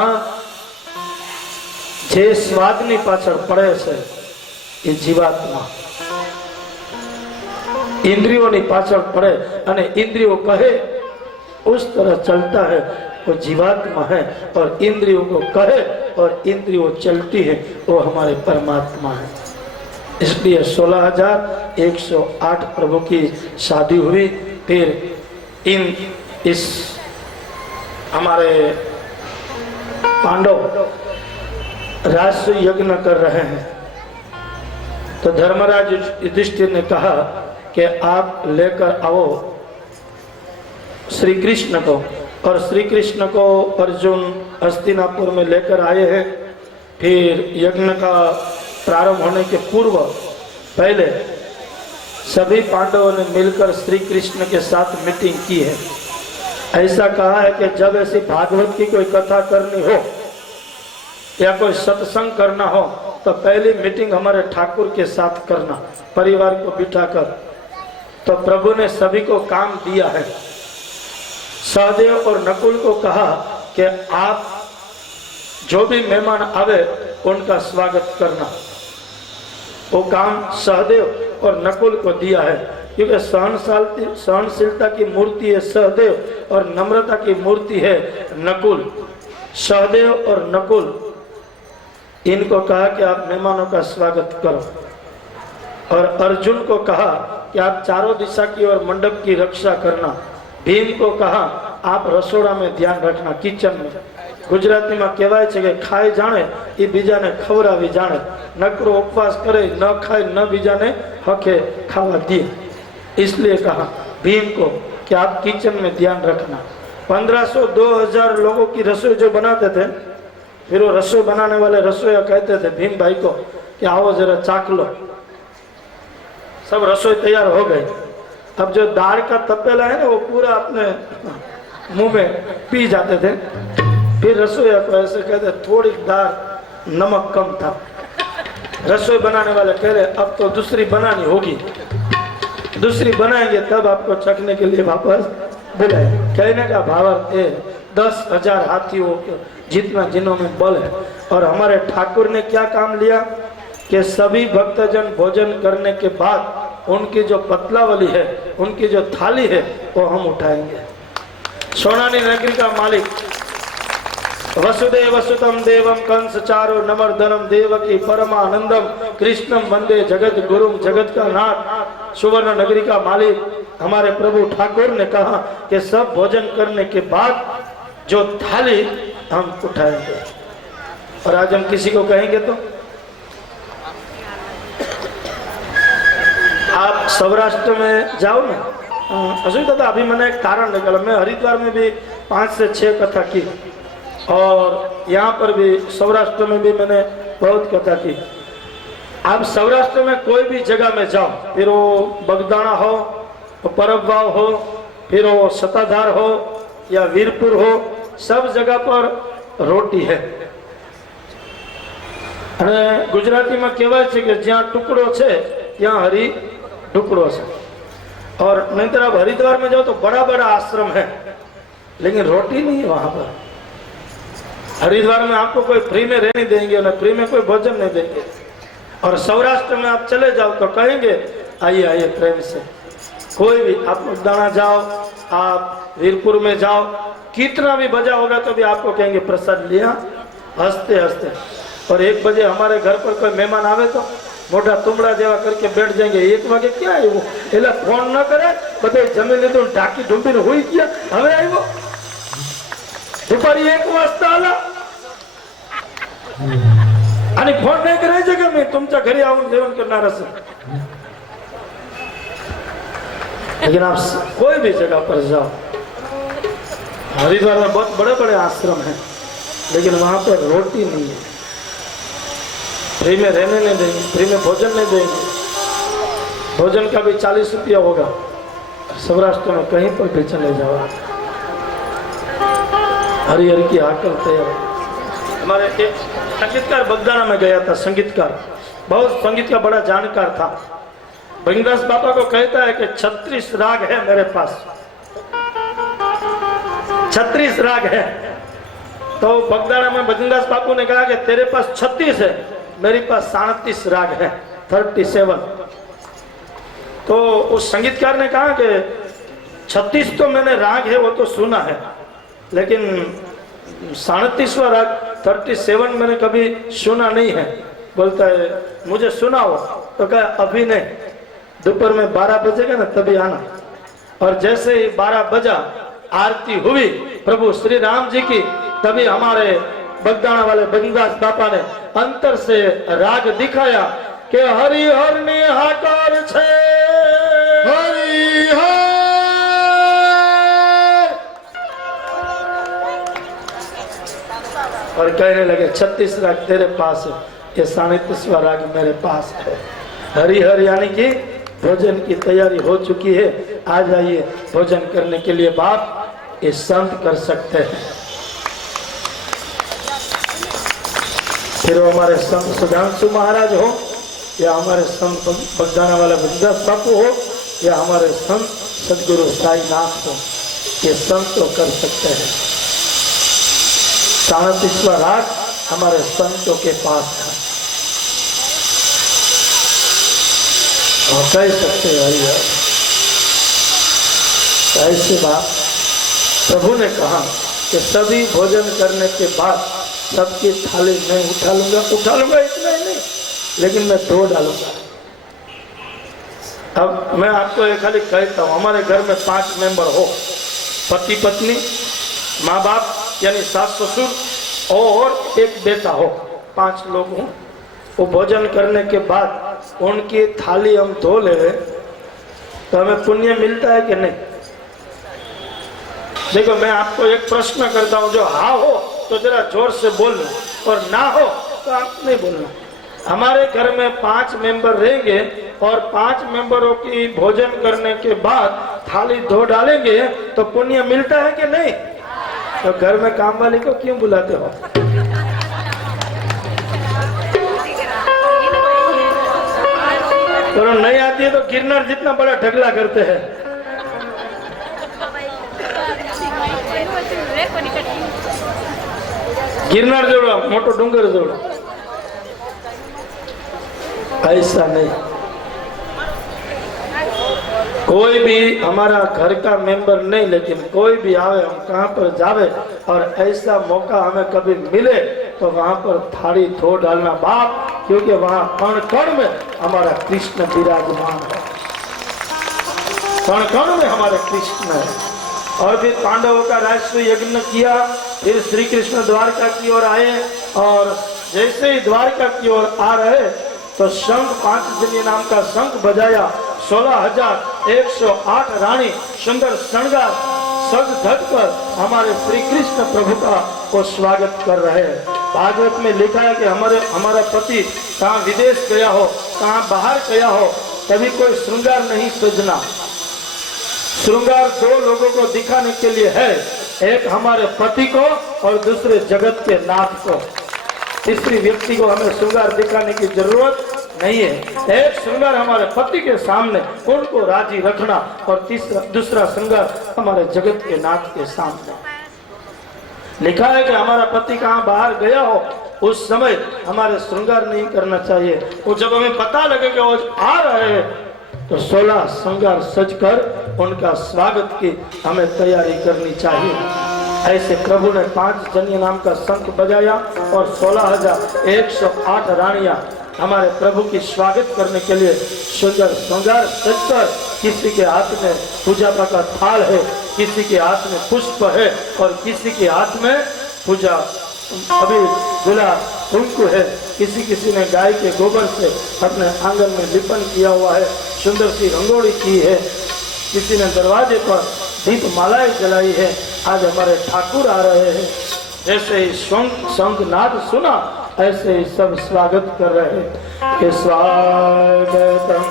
જે સ્વાદની પાછળ પડે છે એ જીવાત્મા, इंद्रियों पाछळ पड़े અને इंद्रियों कहे उस तरह चलता है वो जीवात्मा है, और इंद्रियों को कहे और इंद्रियों चलती है वो हमारे परमात्मा है. इसलिए 16,108 प्रभु की शादी हुई. फिर इस हमारे पांडव राष्ट्र यज्ञ कर रहे हैं, तो धर्मराज युधिष्ठिर ने कहा कि आप लेकर आओ श्री कृष्ण को. और श्री कृष्ण को अर्जुन हस्तिनापुर में लेकर आए हैं. फिर यज्ञ का प्रारंभ होने के पूर्व पहले सभी पांडवों ने मिलकर श्री कृष्ण के साथ मीटिंग की है. ऐसा कहा है कि जब ऐसी भागवत की कोई कथा करनी हो या कोई सत्संग करना हो तो पहली मीटिंग हमारे ठाकुर के साथ करना, परिवार को बिठाकर. तो प्रभु ने सभी को काम दिया है. सहदेव और नकुल को कहा कि आप जो भी मेहमान आवे उनका स्वागत करना. वो काम सहदेव और नकुल को दिया है, क्योंकि सहनशीलता की मूर्ति है सहदेव और नम्रता की मूर्ति है नकुल. सहदेव और नकुल इनको कहा कि आप मेहमानों का स्वागत करो. और अर्जुन को कहा कि आप चारों दिशा की और मंडप की रक्षा करना. भीम को कहा आप रसोड़ा में ध्यान रखना, किचन में. गुजराती में कहेवाय छे कि खाई जाने ये बीजाने खवरावी जाने. नकरो उपवास करे न खाए न बीजाने हके खावा दिए. इसलिए कहा भीम को कि आप किचन में ध्यान रखना. 1500-2000 लोगों की रसोई जो बनाते थे, फिर वो रसोई बनाने वाले रसोईया कहते थे भीम भाई को कि आओ जरा चाख लो. सब रसोई तैयार हो गई. अब जो दाल का तपेला है ना वो पूरा अपने मुंह में पी जाते थे. फिर रसोईया को ऐसे कहते थोड़ी दाल नमक कम था. रसोई बनाने वाले कह रहे अब तो दूसरी बनानी होगी, दूसरी बनाएंगे तब आपको चखने के लिए वापस बुलाए. कहने का भावार्थ है 10,000 हाथियों जितना जिनों में बल है. और हमारे ठाकुर ने क्या काम लिया कि सभी भक्तजन भोजन करने के बाद उनकी जो पतलावली है, उनकी जो थाली है वो हम उठाएंगे. सोनानी नगरी का मालिक वसुदेव सुतम देवम कंस चारो नमर्दनम देवकी परमानंदम कृष्णम वंदे जगत गुरुम जगत का नाथ सुवर्ण नगरी का मालिक हमारे प्रभु ठाकुर ने कहा कि सब भोजन करने के बाद जो थाली हम उठाएंगे. और आज हम किसी को कहेंगे तो आप सौराष्ट्र में जाओ ना. असूँ दादा अभी मैंने एक कारण निकाला. मैं हरिद्वार में भी 5 से 6 कथा की और यहाँ पर भी सौराष्ट्र में भी मैंने बहुत कथा की. आप सौराष्ट्र में कोई भी जगह में जाओ, फिर वो बगदाना हो, परबवाव हो, फिर वो सताधार हो या वीरपुर हो, सब जगह पर रोटी है. અને ગુજરાતીમાં કહેવાય છે કે જ્યાં ટુકડો છે ત્યાં હરી टुकड़ों से. और नहीं तो आप हरिद्वार में जाओ तो बड़ा बड़ा आश्रम है लेकिन रोटी नहीं है वहां पर. हरिद्वार में आपको कोई फ्री में रहने देंगे और फ्री में कोई भोजन नहीं देंगे. और सौराष्ट्र में आप चले जाओ तो कहेंगे आइए आइए प्रेम से. कोई भी आप दाना जाओ, आप वीरपुर में जाओ, कितना भी बजा होगा तो भी आपको कहेंगे प्रसाद लिया, हंसते हंसते. और 1 बजे हमारे घर पर कोई मेहमान आवे तो मोटा तुमड़ा जेवा करके बैठ जाएंगे. 1 वागे क्या है वो एला फोन न करे बधे जमी लीधुं ढाकी ढूंढीने होई गया. हवे आव्यो दुपारी 1 वाजता आला आणि फोन नाही करायचे का मी तुमच्या घरी आऊन जेवण करणार असं. लेकिन आप कोई भी जगह पर जाओ, हरिद्वार में बहुत बड़े बड़े आश्रम हैं लेकिन वहां पर रोटी नहीं है. फ्री में रहने नहीं देंगे, फ्री में भोजन नहीं देंगे. भोजन का भी 40 रुपया होगा. सौराष्ट्र में कहीं पर भी चले जाओ हरिहर की आकल तैयार. हमारे एक संगीतकार बगदाना में गया था, संगीतकार बहुत संगीत का बड़ा जानकार था। भृंगदास बाबा को कहता है कि 36 राग है मेरे पास, 36 राग है। तो बगदाना में भृंगदास बापू ने कहा कि तेरे पास 36 है, मेरे पास 37 राग है, 37। तो उस संगीतकार ने कहा कि 36 तो मैंने राग है वो तो सुना है, लेकिन 37वां राग 37 मैंने कभी सुना नहीं है। बोलता है मुझे सुनाओ। तो कहा अभी नहीं, दोपहर में 12 बजेगा ना तभी आना। और जैसे ही 12 बजा, आरती हुई प्रभु श्री राम जी की, तभी हमारे बगदाना वाले भृंगदास बापा ने अंतर से राग दिखाया कि हरिहर ने हाकार छे, हरिहर। और कहने लगे 36 राग तेरे पास है, ये 37वां राग मेरे पास है। हरिहर यानी कि भोजन की तैयारी हो चुकी है, आ जाइए भोजन करने के लिए। बाप ये संत कर सकते हैं। फिर वो हमारे संत सुधांशु महाराज हो, या हमारे संत बगदाना वाला भृंगदास बापू हो, या हमारे संत सदगुरु साईनाथ हो, ये संत तो कर सकते हैं। 37वां राग हमारे संतों के पास है और कह सकते हैं ऐसे बात। प्रभु ने कहा कि सभी भोजन करने के बाद सबकी थाली मैं उठा लूंगा इतना ही नहीं, लेकिन मैं 2 डालूंगा। अब मैं आपको एक खाली कहता हूँ, हमारे घर में 5 मेंबर हो, पति पत्नी, माँ बाप यानी सास ससुर और एक बेटा हो, 5 लोग हों। वो भोजन करने के बाद उनकी थाली हम धो ले तो हमें पुण्य मिलता है कि नहीं? देखो मैं आपको एक प्रश्न करता हूँ, जो हाँ हो तो जरा जोर से बोलना, और ना हो तो आप नहीं बोलना। हमारे घर में 5 मेंबर रहेंगे और 5 मेंबरों की भोजन करने के बाद थाली धो डालेंगे तो पुण्य मिलता है कि नहीं? तो घर में काम वाली को क्यों बुलाते हो? तो नहीं आती है तो गिरनार जितना बड़ा ढगला करते हैं। गिरनार जोड़ा, मोटो डूंगर जोड़ा, ऐसा नहीं। कोई भी हमारा घर का मेंबर नहीं, लेकिन कोई भी आवे, हम कहाँ पर जावे और ऐसा मौका हमें कभी मिले तो वहां पर थाली धो डालना बाप, क्योंकि वहां कण कण में हमारा कृष्ण विराजमान है, कण कण में हमारे कृष्ण है। और फिर पांडवों का राष्ट्रीय यज्ञ किया, फिर श्री कृष्ण द्वारका की ओर आए, और जैसे ही द्वारका की ओर आ रहे तो शंख 5 जन्य नाम का शंख बजाया। 16,108 रानी सुंदर श्रृंगार सज धज कर हमारे श्री कृष्ण प्रभु का वो स्वागत कर रहे हैं। भागवत में लिखा है कि हमारा पति कहाँ विदेश गया हो, कहाँ बाहर गया हो, कभी कोई श्रृंगार नहीं सजना। श्रृंगार 2 लोगों को दिखाने के लिए है, एक हमारे पति को और दूसरे जगत के नाथ को। तीसरी व्यक्ति को हमें श्रृंगार दिखाने की जरूरत नहीं है। एक श्रृंगार हमारे पति के सामने उनको राजी रखना, और दूसरा श्रृंगार हमारे जगत के नाथ के सामने। लिखा है कि हमारा पति कहाँ बाहर गया हो उस समय हमारे श्रृंगार नहीं करना चाहिए। वो जब हमें पता लगे कि वो आ रहे हैं तो 16 श्रृंगार सजकर उनका स्वागत की हमें तैयारी करनी चाहिए। ऐसे प्रभु ने 5 जन्य नाम का शंख बजाया और 16,108 रानियां हमारे प्रभु की स्वागत करने के लिए सुंदर श्रृंगार सजकर, किसी के हाथ में पूजा का थाल है, किसी के हाथ में पुष्प है और किसी के हाथ में पूजा अभी गुलाब कुंकु है, किसी ने गाय के गोबर से अपने आंगन में लिपन किया हुआ है, सुंदर सी रंगोली की है, किसी ने दरवाजे पर दीप मालाएं जलाई है। आज हमारे ठाकुर आ रहे हैं, जैसे ही शंख नाद सुना ऐसे ही सब स्वागत कर रहे हैं। स्वागतम